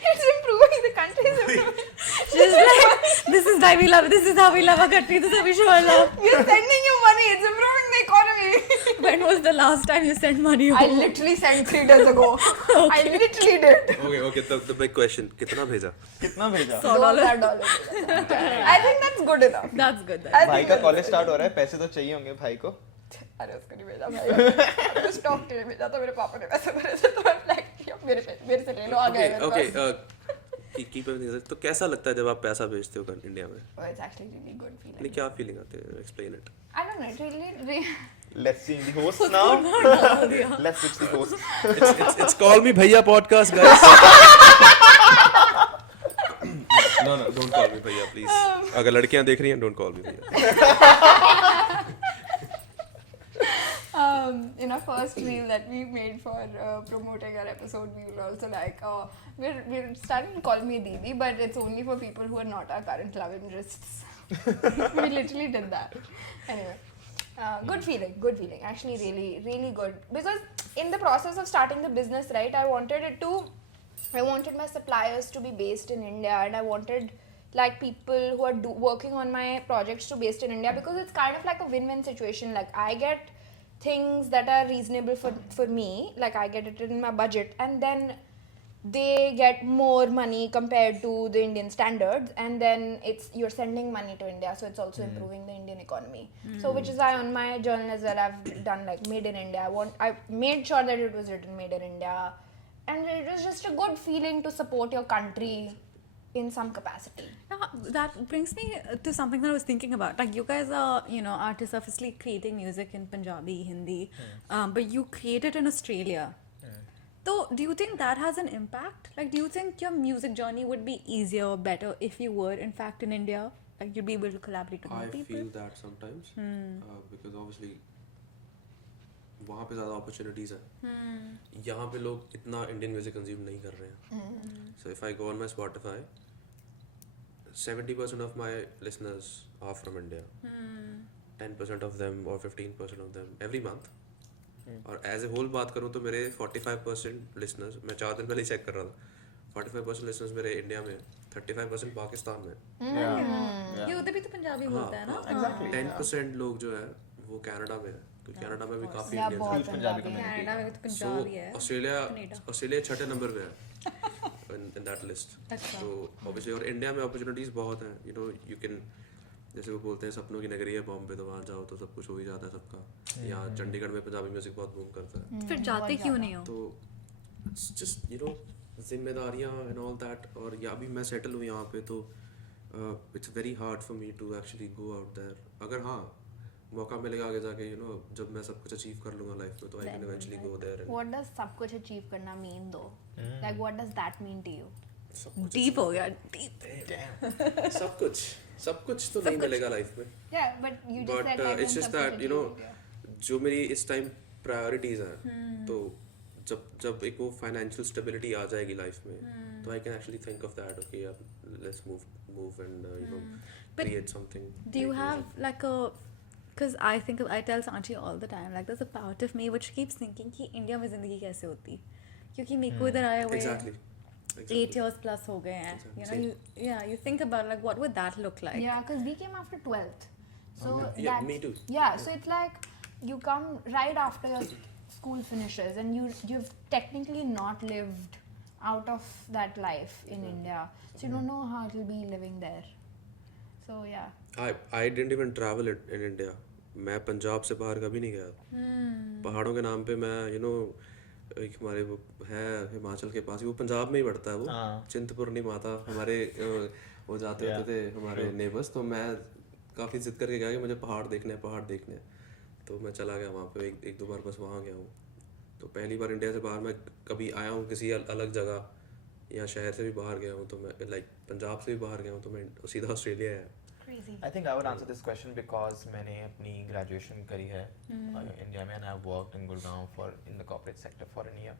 it's improving. The country is improving. Just like, this is why we love. This is how we love our country. This is how we show our love. We're sending you money. It's improving the economy. When was the last time you sent money I home? literally sent 3 days ago. I literally did. Okay, the big question, कितना भेजा? कितना भेजा? $100. I think that's good enough. That's good. I भाई think का that's college good. Start हो रहा है, पैसे तो चाहिए होंगे भाई को. अरे उसको नहीं भेजा भाई. अरे स्टॉक के लिए भेजा तो मेरे पापा ने पैसे भरे थे तो I'm like मेरे से ले लो आ गए मेरे Okay, पास. keep everything. तो कैसा लगता है जब आप पैसा भेजते हो इंडिया में? Oh, it's actually really good feeling. नहीं क्या फीलिंग आती है? Explain it. I don't know. It really Let's see the hosts now. Let's switch the hosts. It's Call Me Bhaiya podcast, guys. No, don't call me भैया please. अगर लड़कियां देख रही हैं, don't call me भैया. In our first reel that we made for promoting our episode, we were also like, we're starting to call me Didi, but it's only for people who are not our current love interests. We literally did that. Anyway, good feeling. Actually, really, really good. Because in the process of starting the business, right, I wanted my suppliers to be based in India, and I wanted like people who are working on my projects to be based in India, because it's kind of like a win-win situation. Like I get things that are reasonable for me, like I get it in my budget, and then they get more money compared to the Indian standards, and then you're sending money to India, so it's also improving the Indian economy. So which is why on my journal as well I've done like made in India. I made sure that it was written made in India, and it was just a good feeling to support your country in some capacity. Now, that brings me to something that I was thinking about. Like, you guys are, artists obviously creating music in Punjabi, Hindi, but you create it in Australia. So, do you think that has an impact? Like, do you think your music journey would be easier or better if you were, in fact, in India? Like, you'd be able to collaborate with more I people? feel that sometimes because obviously वहाँ पे ज़्यादा opportunities है. यहाँ पे लोग इतना Indian music consume नहीं कर रहे हैं. So if I go on my Spotify, 70% of my listeners are from India. 10% of them or 15% of them every month. और एज ए होल बात करूँ तो मेरे 45% लिसनर्स, मैं 4 दिन पहले चेक कर रहा था, 45% लिसनर्स मेरे इंडिया में, 35% पाकिस्तान में. ये उधर भी तो पंजाबी बोलता है ना? Exactly. 10% लोग जो है वो कनाडा में है, क्योंकि कनाडा में भी काफ़ी Yeah, इंडियंस बहुत हैं. Punjabi पंजाबी हैं. कनाडा में तो So पंजाबी है. ऑस्ट्रेलिया छठे नंबर पे है in that list. अच्छा. So obviously और इंडिया में अपॉर्चुनिटीज़ बहुत हैं. You can, जैसे वो बोलते हैं सपनों की नगरी है बॉम्बे, तो वहाँ जाओ तो सब कुछ हो ही जाता है सबका. यहाँ चंडीगढ़ में पंजाबी म्यूजिक बहुत बूम करता है. फिर जाते क्यों नहीं हो? तो जस्ट जिम्मेदारियाँ एंड ऑल दैट. और या अभी मैं सेटल हूँ यहाँ पे, तो it's very hard for me to actually go out there. अगर हाँ मौका मिलेगा आगे जाके, जब मैं सब कुछ अचीव कर लूँगा लाइफ में, तो I can eventually go there. What does सब कुछ achieve करना mean though? Like what does that mean to you? Deep हो गया, डीप. सब कुछ तो नहीं मिलेगा लाइफ में. Yeah, but you just but said it's just that जो मेरी इस टाइम प्रायोरिटीज हैं, तो जब एक वो फाइनेंशियल स्टेबिलिटी आ जाएगी लाइफ में, तो I can actually think of that. Okay let's move and But create something. Do you have like a, because I tell Sanchi all the time, like there's a part of me which keeps thinking कि India में ज़िंदगी कैसे होती, क्योंकि मेरे को इधर आए हुए Exactly. 8 years plus हो गए हैं. You think about like what would that look like? Yeah, because we came after 12th. So Yeah, that's- me too. Yeah, so it's like you come right after your school finishes, and you've technically not lived out of that life in India, so you don't know how it will be living there. So yeah. I didn't even travel in India. मैं पंजाब से बाहर कभी नहीं गया. पहाड़ों के नाम पे मैं एक हमारे वो है हिमाचल के पास ही, वो पंजाब में ही पड़ता है वो, चिंतपूर्णी माता हमारे वो जाते होते थे हमारे नेबर्स. तो मैं काफ़ी जिद करके गया कि मुझे पहाड़ देखने हैं. तो मैं चला गया वहाँ पे, एक दो बार बस वहाँ गया हूँ. तो पहली बार इंडिया से बाहर मैं कभी आया हूँ किसी अलग जगह या शहर से भी बाहर गया हूँ. तो मैं लाइक पंजाब से भी बाहर गया हूँ, तो मैं सीधा ऑस्ट्रेलिया आया. Crazy. I think I would answer this question because मैंने अपनी graduation करी है इंडिया में, and I've worked in Gurgaon in the corporate sector for a year.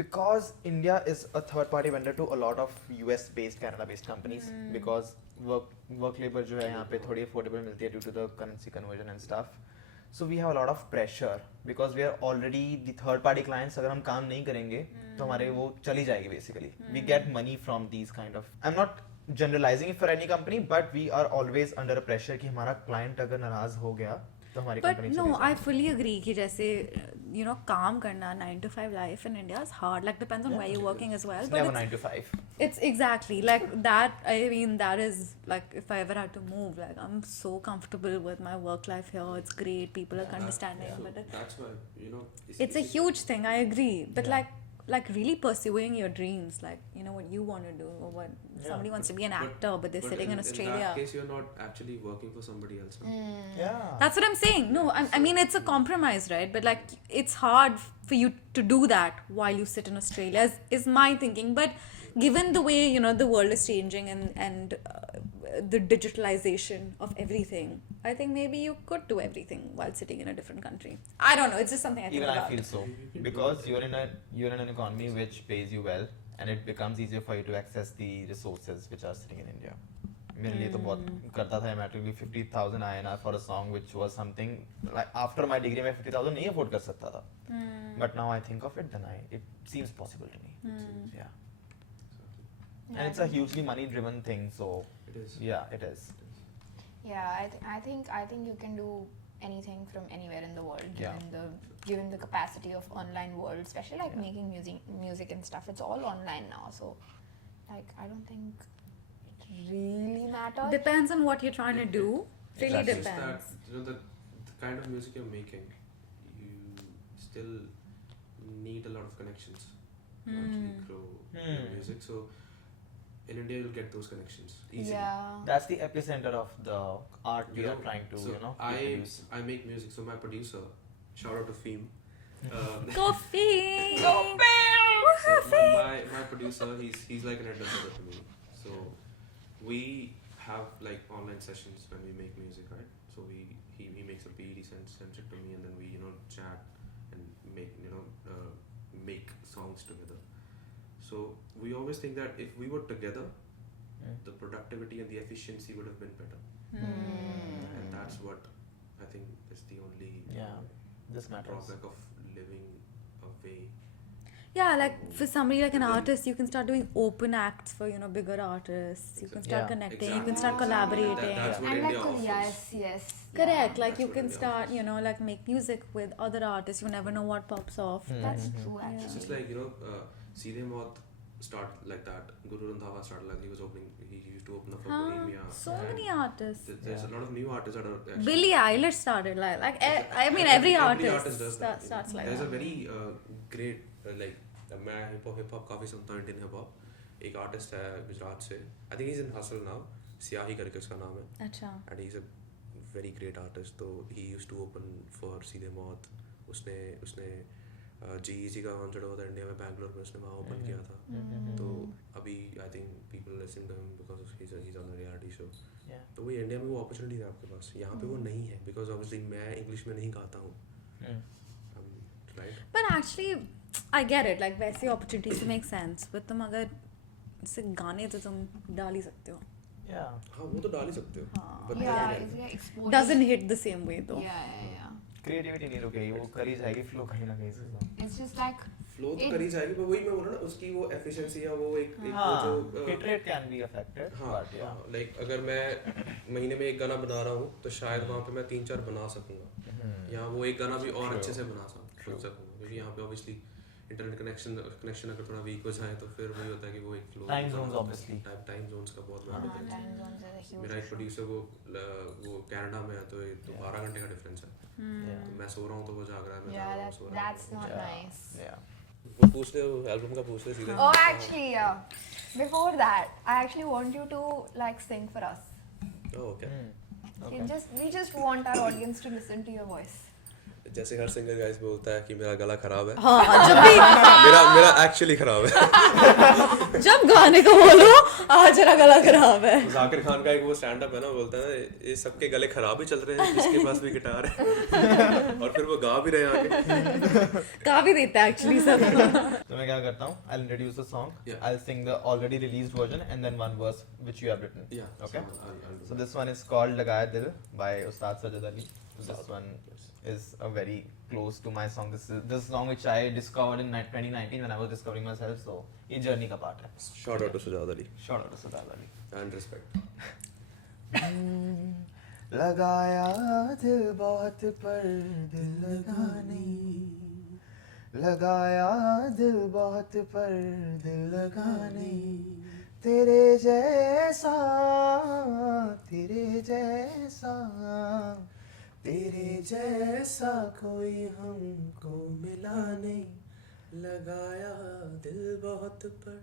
Because India is a third party vendor to a lot of US based, Canada based companies, because work labor जो है यहाँ पे थोड़ी affordable मिलती है due to the currency conversion and stuff. So we have a lot of pressure because we are already the third party clients. अगर हम काम नहीं करेंगे तो हमारे वो चली जाएगी basically. We get money from these kind of. I'm not generalizing it for any company, but we are always under a pressure कि हमारा client अगर नाराज हो गया तो हमारी But company no, चली I fully agree कि जैसे काम करना 9 to 5 life in India is hard. Like depends on where you're working as well. It's But never 9 to 5. it's exactly like that. I mean, that is like if I ever had to move, like I'm so comfortable with my work life here. It's great. People are understanding. So But that's why it's a huge thing. I agree. But like really pursuing your dreams, like what you want to do, or what somebody wants to be an actor, but they're sitting in Australia. In that case, you're not actually working for somebody else. No? Yeah. That's what I'm saying. No, I mean it's a compromise, right? But like it's hard for you to do that while you sit in Australia. Is my thinking. But given the way the world is changing and the digitalization of everything, I think maybe you could do everything while sitting in a different country. I don't know. It's just something I think Even about. I feel so because you're in an economy which pays you well, and it becomes easier for you to access the resources which are sitting in India. मेरे लिए तो बहुत करता था मैं 50,000 INR for a song which was something like after my degree मैं 50,000 नहीं afford कर सकता था. But now I think of it, then it seems possible to me. Yeah. And it's a hugely money driven thing, so It is. yeah, it is. Yeah, I think you can do anything from anywhere in the world, Yeah. given the capacity of online world, especially like making music and stuff. It's all online now, so like I don't think it really matters. Depends on what you're trying to do. Really It's just depends. that, you know, the kind of music you're making, you still need a lot of connections to actually grow your music. So in India, you'll get those connections easily. Yeah. That's the epicenter of the art we You are know, trying to, so you know, I produce. make music. So my producer, shout out to Feem. Coffee! So my producer, he's like an elder brother to me. So we have like online sessions when we make music, right? So he makes a beat, he sends it to me, and then we chat and make songs together. So we always think that if we were together, the productivity and the efficiency would have been better. And that's what I think is the only This matters. drawback of living away. Yeah, like for somebody like an artist, you can start doing open acts for bigger artists. You can start Yeah. connecting. You can Exactly. start collaborating. That's what And India like, offers. yes. Correct. Yeah. Like That's you what can India start, offers. like make music with other artists. You never know what pops off. That's true, actually. It's just like, Seedhe Maut started like that. Guru Randhawa started like he used to open up for Bohemia. So many artists. There's a lot of new artists that are actually. Billie Eilish started I mean every artist does that. starts like There's that. a very great मैं hip hop काफ़ी सुनता हूँ Indian hip hop एक artist है गुजरात से I think is in hustle now Siyahi करके उसका नाम है अच्छा and he is a very great artist तो he used to open for Seedhe Maut उसने जी का कॉन्सर्ट हुआ था इंडिया में बैंगलोर में उसने वहाँ ओपन किया था तो अभी I think people listen to him because he is on a reality show तो वही इंडिया में वो अपॉर्चुनिटी है आपके पास यहाँ पे वो नहीं है बिकॉज ऑब्वियसली मैं इंग्लिश में नहीं गाता हूँ right But actually, I get it. Like वैसे opportunities make sense. But तुम अगर से गाने तो तुम डाल ही सकते हो. Yeah. हाँ वो तो डाल ही सकते हो but Yeah, then it's exposure. Doesn't hit the same way though. Yeah. Creativity नहीं रुकेगी, वो करी जाएगी flow कहीं ना कहीं से. It's just like फ्लो तो करी जाएगी पर वही मैं बोल रहा ना उसकी वो एफिशिएंसी या वो एक वो हाँ, जो hit rate can be affected, but yeah. Like अगर मैं महीने में एक गाना बना रहा हूँ तो शायद वहाँ पे मैं 3-4 बना सकूँगा या वो एक गाना भी और अच्छे से बना सकूँगा क्योंकि यहाँ पे ऑब्वियसली इंटरनेट कनेक्शन अगर थोड़ा वीक हो जाए तो फिर वही होता है कि वो एक flow Time zones obviously. Time zones का बहुत बड़ा difference time zones are a है huge मेरा एक प्रोड्यूसर वो कनाडा में है तो 12 घंटे का डिफरेंस है तो मैं सो रहा हूँ तो वो जाग रहा है मैं जाग रहा हूँ सो रहा that's not nice. Yeah. वो पूछ ले एल्बम का पूछ ले सीधे Oh, actually, before that, I actually want you to like sing for us. Okay We just want our audience to listen to your voice. जैसे हर सिंगर गाइस बोलता है कि मेरा गला खराब है हाँ जब भी मेरा एक्चुअली खराब है जब गाने को बोलो आज तेरा गला खराब है. जाकिर खान का एक वो स्टैंड अप है ना बोलता है ये सबके गले खराब ही चल रहे हैं इसके पास भी गिटार है और फिर वो गा भी रहे हैं आगे गा भी देता है actually सब. तो मैं क्या करता हूँ? I'll introduce the song. Yeah. I'll sing the already released version and then one verse which you have written. Yeah, Okay. so I'll do So this one is called Lagaya Dil by Ustad Sajad Ali. So this one is a very close to my song. This is this song which I discovered in 2019 when I was discovering myself. So ये journey का part है. Shout out to Sajad Ali Shout out to Sajad Ali. And respect लगाया दिल बहुत पर दिल लगा नहीं लगाया दिल बहुत पर दिल लगा नहीं तेरे जैसा कोई हमको मिला नहीं लगाया दिल बहुत पर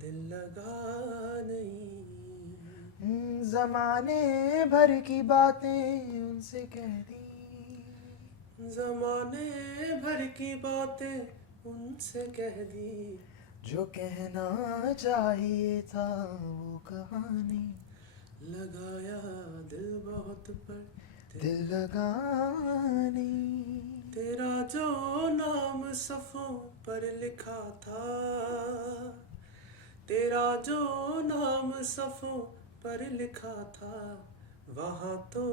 दिल लगा नहीं जमाने भर की बातें उनसे कह दी जमाने भर की बातें उनसे कह दी जो कहना चाहिए था वो कहानी लगाया दिल बहुत पर दिल लगानी तेरा जो नाम सफ़ों पर लिखा था तेरा जो नाम सफ़ों पर लिखा था वहाँ तो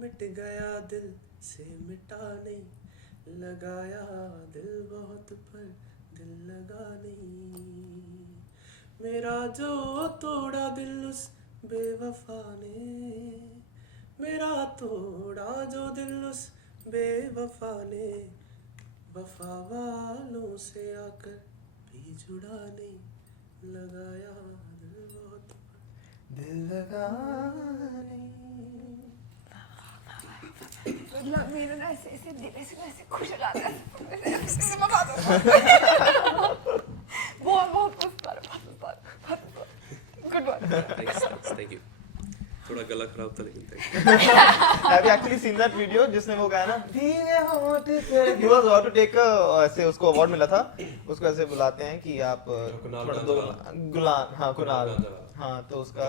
मिट गया दिल से मिटा नहीं लगाया दिल बहुत पर दिल लगा नहीं मेरा जो तोड़ा दिल उस बेवफा ने मेरा तोड़ा जो दिल उस बेवफा ने वफा वालों से आकर भी जुड़ा नहीं लगाया दिल लगाने मतलब मेरे ना ऐसे ऐसे दिल से ऐसे खुश हो जाता है ऐसे मजा आता है बहुत बहुत गुड वन थैंक यू थोड़ा गला खराब था लेकिन thank you. Have you actually seen that video जिसने वो गाया ना भीगे होंठ तेरे he was about to take ऐसे उसको अवार्ड मिला था उसको ऐसे बुलाते हैं कि आप कुणाल थोड़ा दो गुलाम हाँ कुणाल गांजा वाला। हाँ तो उसका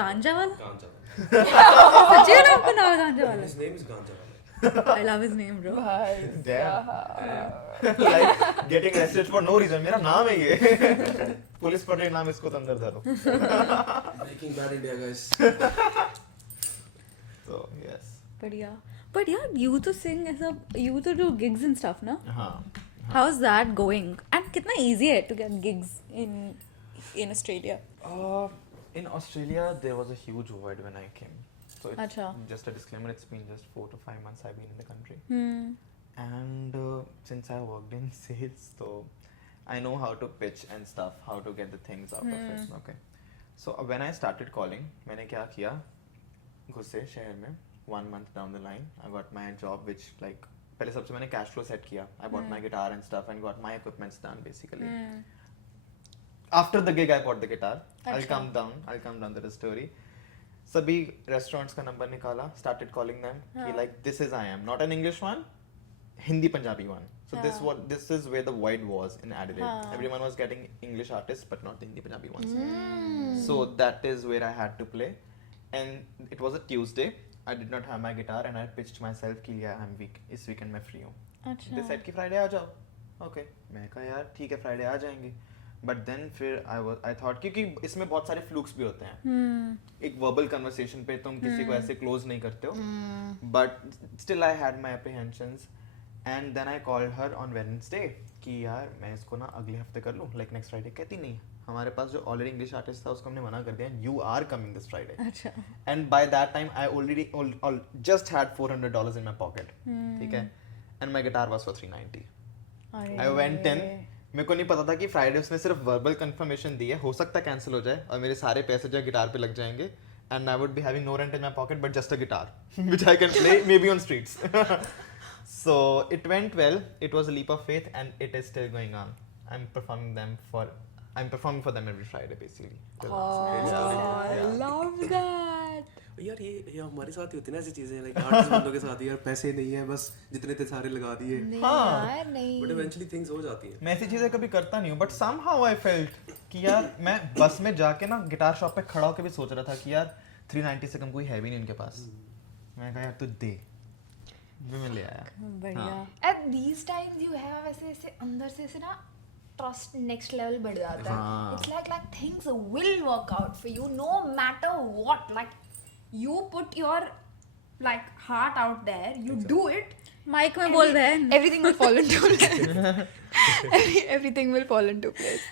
गांजा वाला गांजा सच्ची में नाम कुणाल गांजा वाला his name is गांजा वाला I love his name bro Damn. Like getting arrested for no reason मेरा नाम है ये पुलिस पकड़े नाम इसको तो अंदर धरो making bad India guys so yes but yeah you to sing as a you to do gigs and stuff na हाँ how's that going and kitna easy hai to get gigs in Australia in Australia there was a huge void when I came so it's Acha. just a disclaimer it's been just 4 to 5 months I've been in the country and since I worked in sales so I know how to pitch and stuff how to get the things out of it okay so when I started calling मैंने क्या किया घुसे शहर में 1 month down the line I got my job which like पहले सबसे मैंने cash flow set किया I bought my guitar and stuff and got my equipments done basically after the gig I bought the guitar I'll come down to the story सभी restaurants का number निकाला started calling them कि like this is I am not an English one Hindi Punjabi one so this is where the void was in Adelaide everyone was getting English artists but not the Hindi Punjabi ones so that is where I had to play and it was a Tuesday I did not have my guitar and I pitched myself कि yeah I'm week इस weekend मैं free हूँ they said कि Friday आ जाओ okay मैं कहा यार ठीक है Friday आ जाएंगे बट देन फिर आई थॉट क्योंकि इसमें बहुत सारे फ्लूक्स भी होते हैं एक वर्बल कन्वर्सेशन पे तुम किसी को ऐसे क्लोज नहीं करते हो but still I had my apprehensions and then I called her on Wednesday कि यार मैं इसको ना अगले हफ्ते कर लूँ लाइक नेक्स्ट फ्राइडे कहती नहीं हमारे पास जो ऑलरेडी इंग्लिश आर्टिस्ट था उसको हमने मना कर दिया you are coming this Friday and by that time I already just had $400 in my pocket ठीक है and my guitar was for $390 I went in मेरे को नहीं पता था कि फ्राइडे उसने सिर्फ वर्बल कंफर्मेशन दी है हो सकता है कैंसिल हो जाए और मेरे सारे पैसे जो गिटार पे लग जाएंगे and I would be having no rent in my pocket but just a guitar which I can play maybe on streets so it went well it was a leap of faith and it is still going on I'm performing for them every Friday basically I love that यार ये हमारे साथ ही होती है ना ऐसी चीजें like artist बंदों के साथ यार पैसे नहीं है बस जितने थे सारे लगा दिए यार नहीं बट इवेंचुअली थिंग्स हो जाती हैं मैं ऐसी चीजें कभी करता नहीं हूँ बट somehow I felt कि यार मैं बस में जाके ना गिटार शॉप पे खड़ा होकर भी सोच रहा था कि यार 390 से कम कोई है भी नहीं उनके पास मैं कहा यार तू दे मैं ले आया बढ़िया at these times you have ऐसे अंदर से ऐसे ना trust next level बढ़ जाता है it's like things will work out for you no matter what like you put your like heart out there you do it mic में बोल बहन everything will fall into place everything will fall into place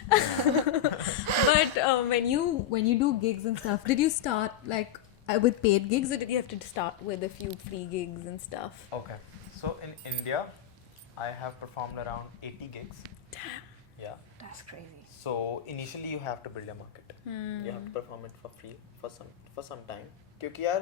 but when you do gigs and stuff did you start like with paid gigs or did you have to start with a few free gigs and stuff okay so in India I have performed around 80 gigs yeah that's crazy so initially you have to build a market you have to perform it for free for some time क्योंकि यार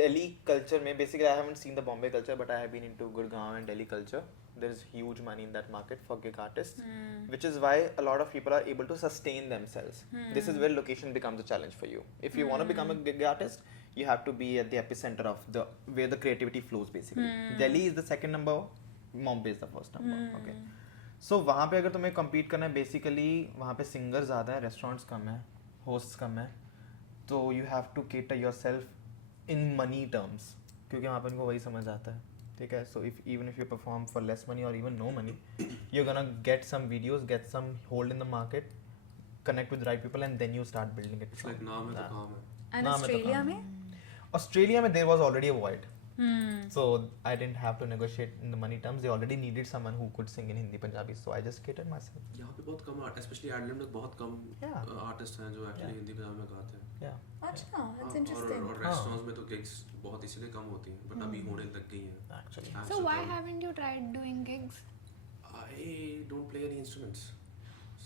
Delhi culture में basically I haven't seen the Bombay culture but I have been into Gurgaon and Delhi culture there is huge money in that market for gig artists which is why a lot of people are able to sustain themselves this is where location becomes a challenge for you if you want to become a gig artist you have to be at the epicenter of the where the creativity flows basically Delhi is the second number Bombay is the first number okay so वहाँ पे अगर तुम्हें compete करना है basically वहाँ पे singers ज़्यादा है restaurants कम है hosts कम है तो you have to cater yourself in money terms क्योंकि वहाँ पे उनको वही समझ आता है ठीक है so even if you perform for less money or even no money you're gonna get some videos get some hold in the market connect with the right people and then you start building it like नाम है तो काम है and नाम है तो Australia काम में Australia में there was already a void So I didn't have to negotiate in the money terms. They already needed someone who could sing in Hindi, Punjabi, so I just catered myself. यहाँ पे बहुत कम art specially Ireland में बहुत कम Yeah. Artist हैं जो actually Yeah. Hindi Punjabi में गाते हैं Yeah. Acha, that's हाँ, interesting. और रेस्टोरेंट्स में तो गिग्स बहुत इसीलिए कम होती हैं बट अभी होने लग गई हैं Actually. So why haven't you tried doing gigs? I don't play any instruments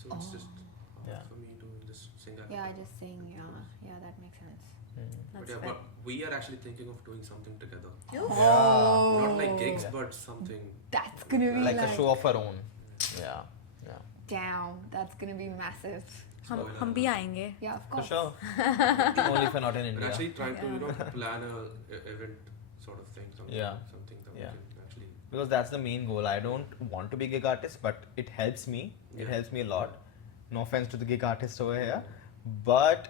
so it's just hard Yeah. for me to just sing Yeah, just saying. Yeah, that makes sense. Mm. but That's yeah fair. but we are actually thinking of doing something together Yeah. not like gigs Yeah. but something That's gonna be Like a show of our own. Yeah. Yeah. Damn, that's gonna be massive. हम भी आएंगे. Yeah, of For course. sure. Only if you're not in but India. actually trying to plan a event sort of thing something Yeah. something that Yeah. we can actually Because that's the main goal. I don't want to be a gig artist, but it helps me. It Yeah. helps me a lot. No offense to the gig artists over here, but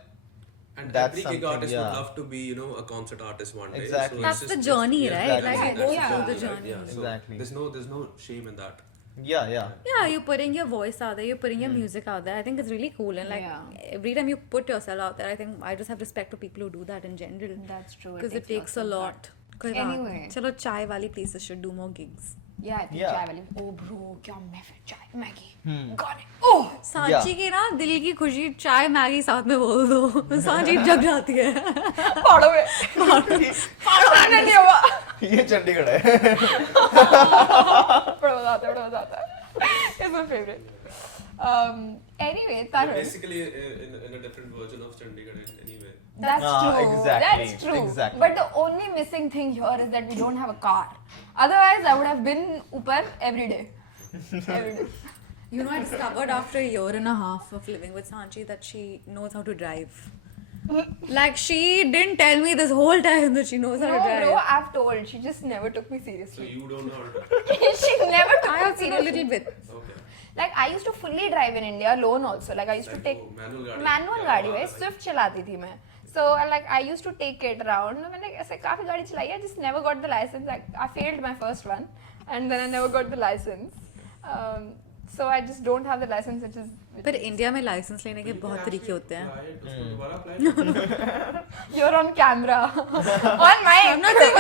and That's every gig something, artist yeah. would love to be a concert artist one day Exactly. so That's it's the just- journey, yeah, right? that's- Like, that's go the through the right? journey. Yeah, so Exactly. there's no shame in that yeah. Yeah, you're putting your voice out there, you're putting your music out there. I think it's really cool, and like Yeah. every time you put yourself out there, I think I just have respect for people who do that in general That's true. because it takes a lot. कोई Anyway. बात चलो चाय वाली places should do more gigs. Yeah, I think Yeah. chai wali. Oh, bro, क्या महफिल चाय Maggi. Hmm. Got it. Oh, Sanchi की ना दिल की खुशी चाय मैगी साथ में बोल दो सांची जग जाती है. पहाड़ों में. पहाड़ों में नहीं हुआ. ये चंडीगढ़ है. बड़ा मजा आता है. It's my favorite. Anyway, You're Tarun. basically in a different version of Chandigarh anyway That's true. Exactly. That's true. Exactly. But the only missing thing here is that we don't have a car. Otherwise, I would have been upar every day. Every day. You know, I discovered after a year and a half of living with Sanchi that she knows how to drive. Like, she didn't tell me this whole time that she knows how No, to drive. bro, I've told. She just never took me so seriously. you don't know how to She never took I me also know a seriously. little bit. okay Like, I used to fully drive in India alone also. Like, I used to Like take वो manual manual गाड़ी गाड़ी है, Swift चलाती थी मैं. So, like, I used to take it around. मैंने ऐसे काफी गाड़ी चलाई है. I just never got the license. I failed my first one, and then I never got the license. So I just don't have the license, which is. पर India में licence लेने के बहुत तरीके होते हैं. उसको दोबारा apply You're on camera. On my. I'm not saying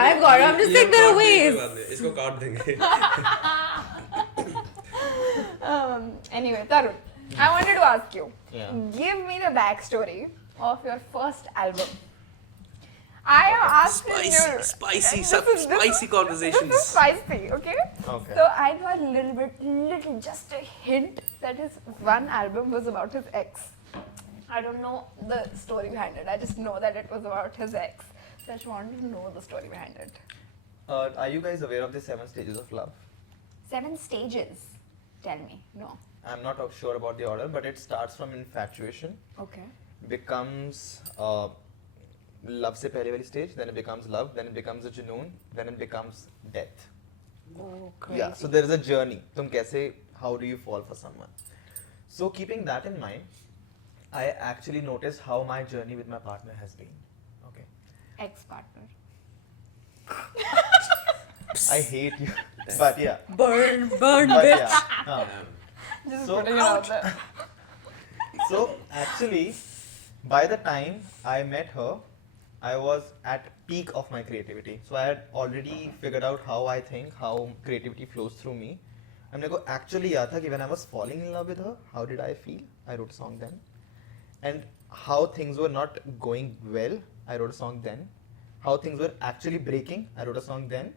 I've got it. I'm just saying there are ways. इसको काट देंगे Anyway, Tarun, I wanted to ask you. Yeah. Give me the backstory of your first album. I have asked you. spicy This conversations is spicy, okay? Okay. So I got a little, just a hint that his one album was about his ex. I don't know the story behind it. I just know that it was about his ex. So I just wanted to know the story behind it. Are you guys aware of the 7 stages of love? 7 stages. Tell me. No. I'm not sure about the order, but it starts from infatuation, Okay. becomes love से पहले वाली stage, then it becomes love, then it becomes a junoon, then it becomes death. Oh, Yeah, so there is a journey. तुम कैसे, how do you fall for someone? So keeping that in mind, I actually noticed how my journey with my partner has been. Okay. Ex-partner. I hate you, but yeah. Burn, But bitch. yeah. Just So, putting it out there. So actually, by the time I met her, I was at peak of my creativity. So I had already figured out how I think, how creativity flows through me. And मेरे को actually याद था कि when I was falling in love with her, how did I feel? I wrote a song then. And how things were not going well, I wrote a song then. How things were actually breaking, I wrote a song then.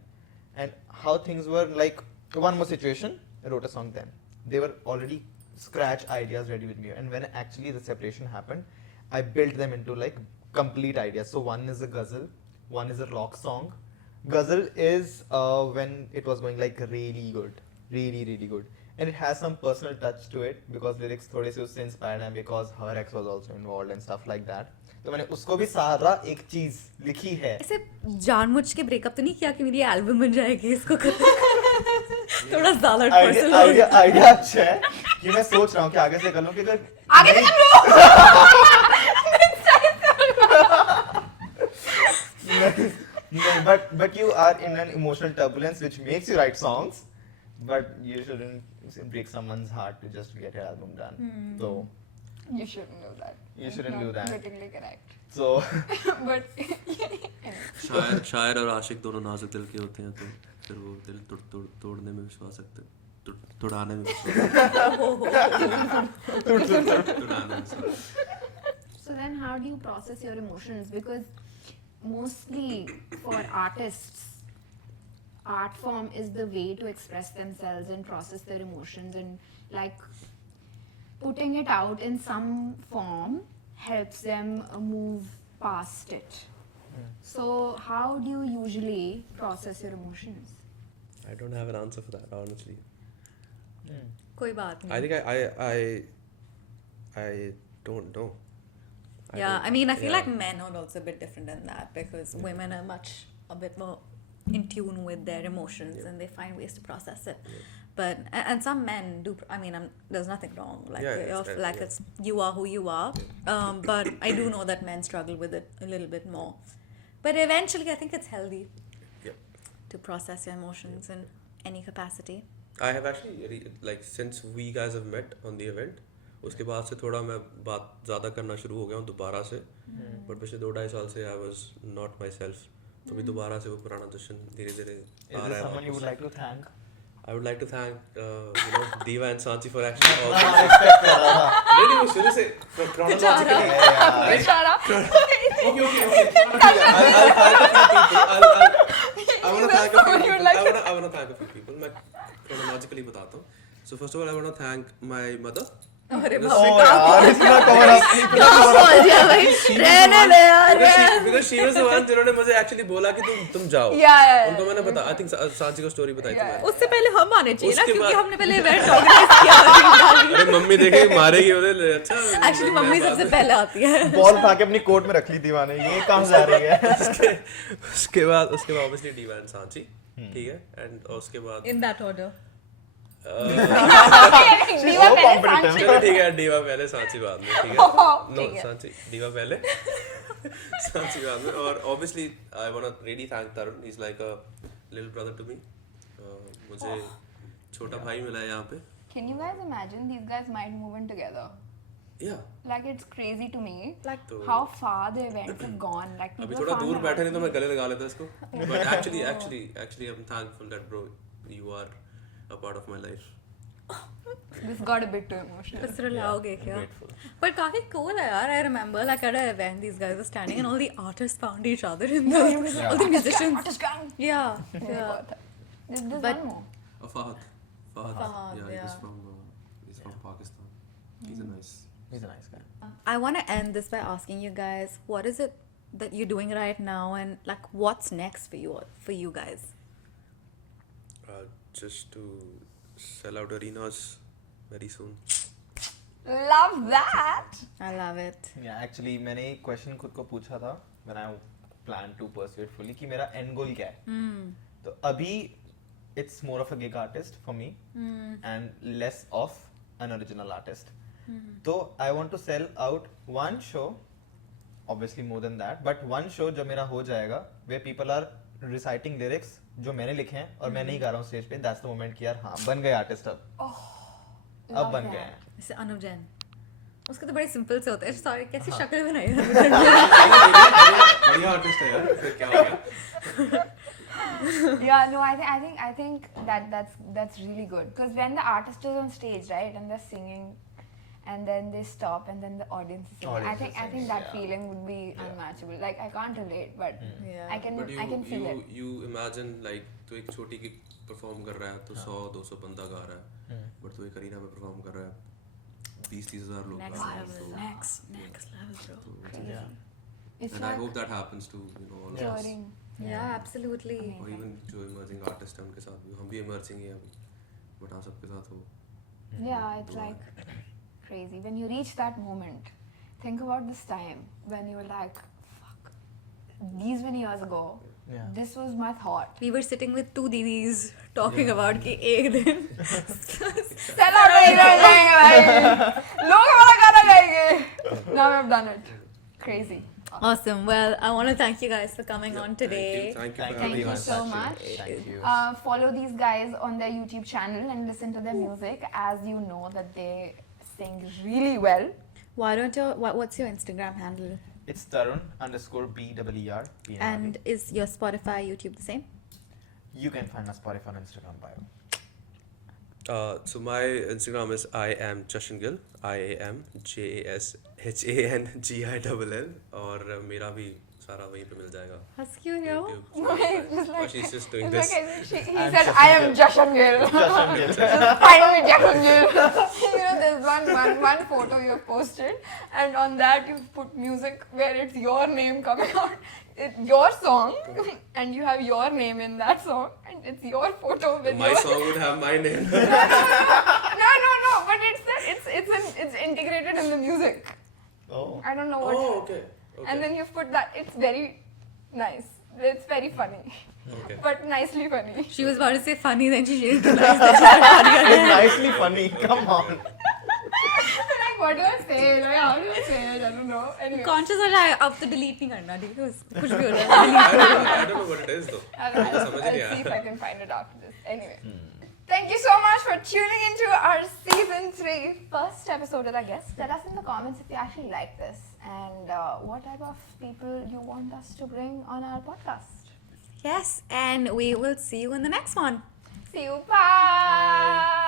And how things were like one more situation, I wrote a song then. They were already scratch ideas ready with me. And when actually the separation happened, I built them into like complete ideas. So one is a ghazal, one is a rock song. Ghazal is when it was going like really good, really good. And it has some personal touch to it because lyrics थोड़े से उससे inspired हैं because her ex was also involved and stuff like that. तो मैंने उसको भी सारा एक चीज लिखी है. ऐसे जानबूझ के ब्रेकअप तो नहीं किया कि मेरी एल्बम बन जाएगी इसको थोड़ा ज्यादा पर्सनल आइडिया अच्छा है कि मैं सोच रहा हूँ कि आगे से कर लूँ कि अगर आगे से कर लो. but you are in an emotional turbulence which makes you write songs, but you shouldn't break someone's heart to just get your album done. So You shouldn't do that. You shouldn't Not do that. politically correct. So But शायर और आशिक दोनों नाजुक दिल के होते हैं, तो फिर वो दिल तोड़ने में विश्वास रखते हैं, तोड़ाने में विश्वास। So then how do you process your emotions? Because mostly for artists, art form is the way to express themselves and process their emotions, and like putting it out in some form helps them move past it. So how do you usually process your emotions? I don't have an answer for that, honestly. कोई बात नहीं. I think I don't know. Yeah, I mean, I feel yeah. like men are also a bit different than that because women are a bit more in tune with their emotions and they find ways to process it. But and some men do. I mean, there's nothing wrong. Like it's you are who you are. But I do know that men struggle with it a little bit more. But eventually, I think it's healthy to process your emotions in any capacity. I have actually like since we guys have met on the event, उसके बाद से थोड़ा मैं बात ज़्यादा करना शुरू हो गया हूँ दोबारा से. But पिछले 2-2.5 साल से I was not myself. तो भी दोबारा से वो पुराना दुष्यन धीरे-धीरे आ रहा है. someone you would like to thank? I would like to thank Diva and Sanchi for actually really वो शुरू से chronologically. Shut up. Okay. I want to thank a few people. I want to thank a few people. मैं chronologically बताता हूँ. So first of all, I want to thank my mother. अरे Because- बाप रे, यार इतना cover up. क्या बोल दिया भाई? रहने दे यार. Because she was the one जिन्होंने मुझे actually बोला कि तुम जाओ. Yeah. उनको मैंने बताया. I think सांची को story बताई थी मैंने. उससे पहले हम आने चाहिए ना उसके क्योंकि बाद- हमने पहले इवेंट ऑर्गेनाइज किया. अरे मम्मी देखेगी मारेगी उन्हें. अच्छा. एक्चुअली मम्मी सबसे पहले आती है. बॉल उठा के अपनी कोट में रख ली थी माने, ये कहाँ जा रही है? उसके बाद obviously Diva and Sanchi. ठीक है. And उसके बाद in that order. Diva so competitive. चलो ठीक है. Diva पहले सांची बाद में. ठीक है. No सांची Diva पहले. सांची बाद में. और obviously I want to really thank Tarun. He's like a little brother to me. मुझे छोटा भाई मिला है यहाँ पे. Can you guys imagine these guys might move in together? Yeah. Like it's crazy to me. Like तो- how far the events have gone. Like अभी people थोड़ा found दूर their बैठे नहीं तो मैं heartbeat. गले लगा लेता इसको. But actually I'm thankful that bro you are a part of my life. This got a bit too emotional. बस रुलाओगे क्या? Grateful. But काफी cool है यार. I remember like at an event these guys were standing and all the artists found each other in the all the musicians. Artist gang. Yeah. There's But- one more. Fahad. Fahad, Yeah, yeah. he's from Pakistan. He's a nice. He's a nice guy. I want to end this by asking you guys, what is it that you're doing right now, and like what's next for you guys? Just to sell out arenas very soon. Love that. I love it. Yeah, actually मैंने एक question खुद को पूछा था when I plan to pursue it fully कि मेरा end goal क्या है. तो अभी it's more of a gig artist for me and less of an original artist. तो I want to sell out one show, obviously more than that, but one show जो मेरा हो जाएगा where people are reciting lyrics जो मैंने लिखे हैं और मैं नहीं गा रहा हूँ स्टेज पे. That's the moment कि यार हाँ बन गए आर्टिस्ट अब बन गए हैं. जैसे अनुव जैन, उसके तो बड़े सिंपल से होते हैं. सॉरी कैसी शक्ल बनाई है. बढ़िया आर्टिस्ट है यार. फिर क्या हो गया? Yeah, no, I think that's really good because when the artist is on stage, right, and they're singing, and then they stop, and then the audience is singing. Audience is I think singing, that yeah. feeling would be unmatchable. Like I can't relate, but Yeah. I can But feel it. you imagine like तो एक छोटी gig perform कर रहा है तो 100-200 बंदा गा रहा है. बट तो एक अरीना में परफॉर्म कर रहा है 20-30 हजार लोग Next गा रहे हैं. level. तो- Next level, bro. तो- Yeah. It's And I like hope that happens to all of us. touring. Yeah, absolutely. और even जो emerging artist हैं उनके साथ भी हम भी emerging ही हैं अभी. बट हाँ सबके साथ हो. Yeah, it's like crazy. When you reach that moment, think about this time when you were like, fuck, these many years ago, Yeah. this was my thought. We were sitting with two didis talking about कि एक दिन Sell out नहीं कर जाएंगे भाई. लोग हमारा गाना गाएंगे. Now I've done it. Crazy. Awesome. Well, I want to thank you guys for coming on today. Thank you for Thank having you us. so much. Thank you. Follow these guys on their YouTube channel and listen to their music, as you know that they sing really well. Why don't you? What's your Instagram handle? It's Tarun_BEER. And is your Spotify, YouTube the same? You can find my Spotify and Instagram bio. So my Instagram is I am Jashan Gill, IAMJASHANGILL, और मेरा भी सारा वहीं पे मिल जाएगा. How's cute, yo? YouTube, Spotify. Oh, she's just doing this. He said, I am Jashan Gill. Find me Jashan Gill. You know, there's one photo you've posted, and on that you've put music where it's your name coming out. It's your song, and you have your name in that song, and it's your photo with My your... song would have my name. No, but it's integrated in the music. Oh. I don't know what. Oh, okay. And then you've put that. It's very nice. It's very funny. Okay. But nicely funny. She was about to say funny, then she realized that she said funny. It's nicely funny. Come on. Like, what do I say? Like, how do I say it? I don't know. Anyway. Conscious हो जाए अब तो delete नहीं करना ठीक है कुछ भी हो जाए I don't know what it is though. I'll समझ नहीं see if आया. I can find it after this. Anyway. Thank you so much for tuning into our season 3 first episode of our guest. Tell us in the comments if you actually like this and what type of people you want us to bring on our podcast. Yes, and we will see you in the next one. See you. Bye.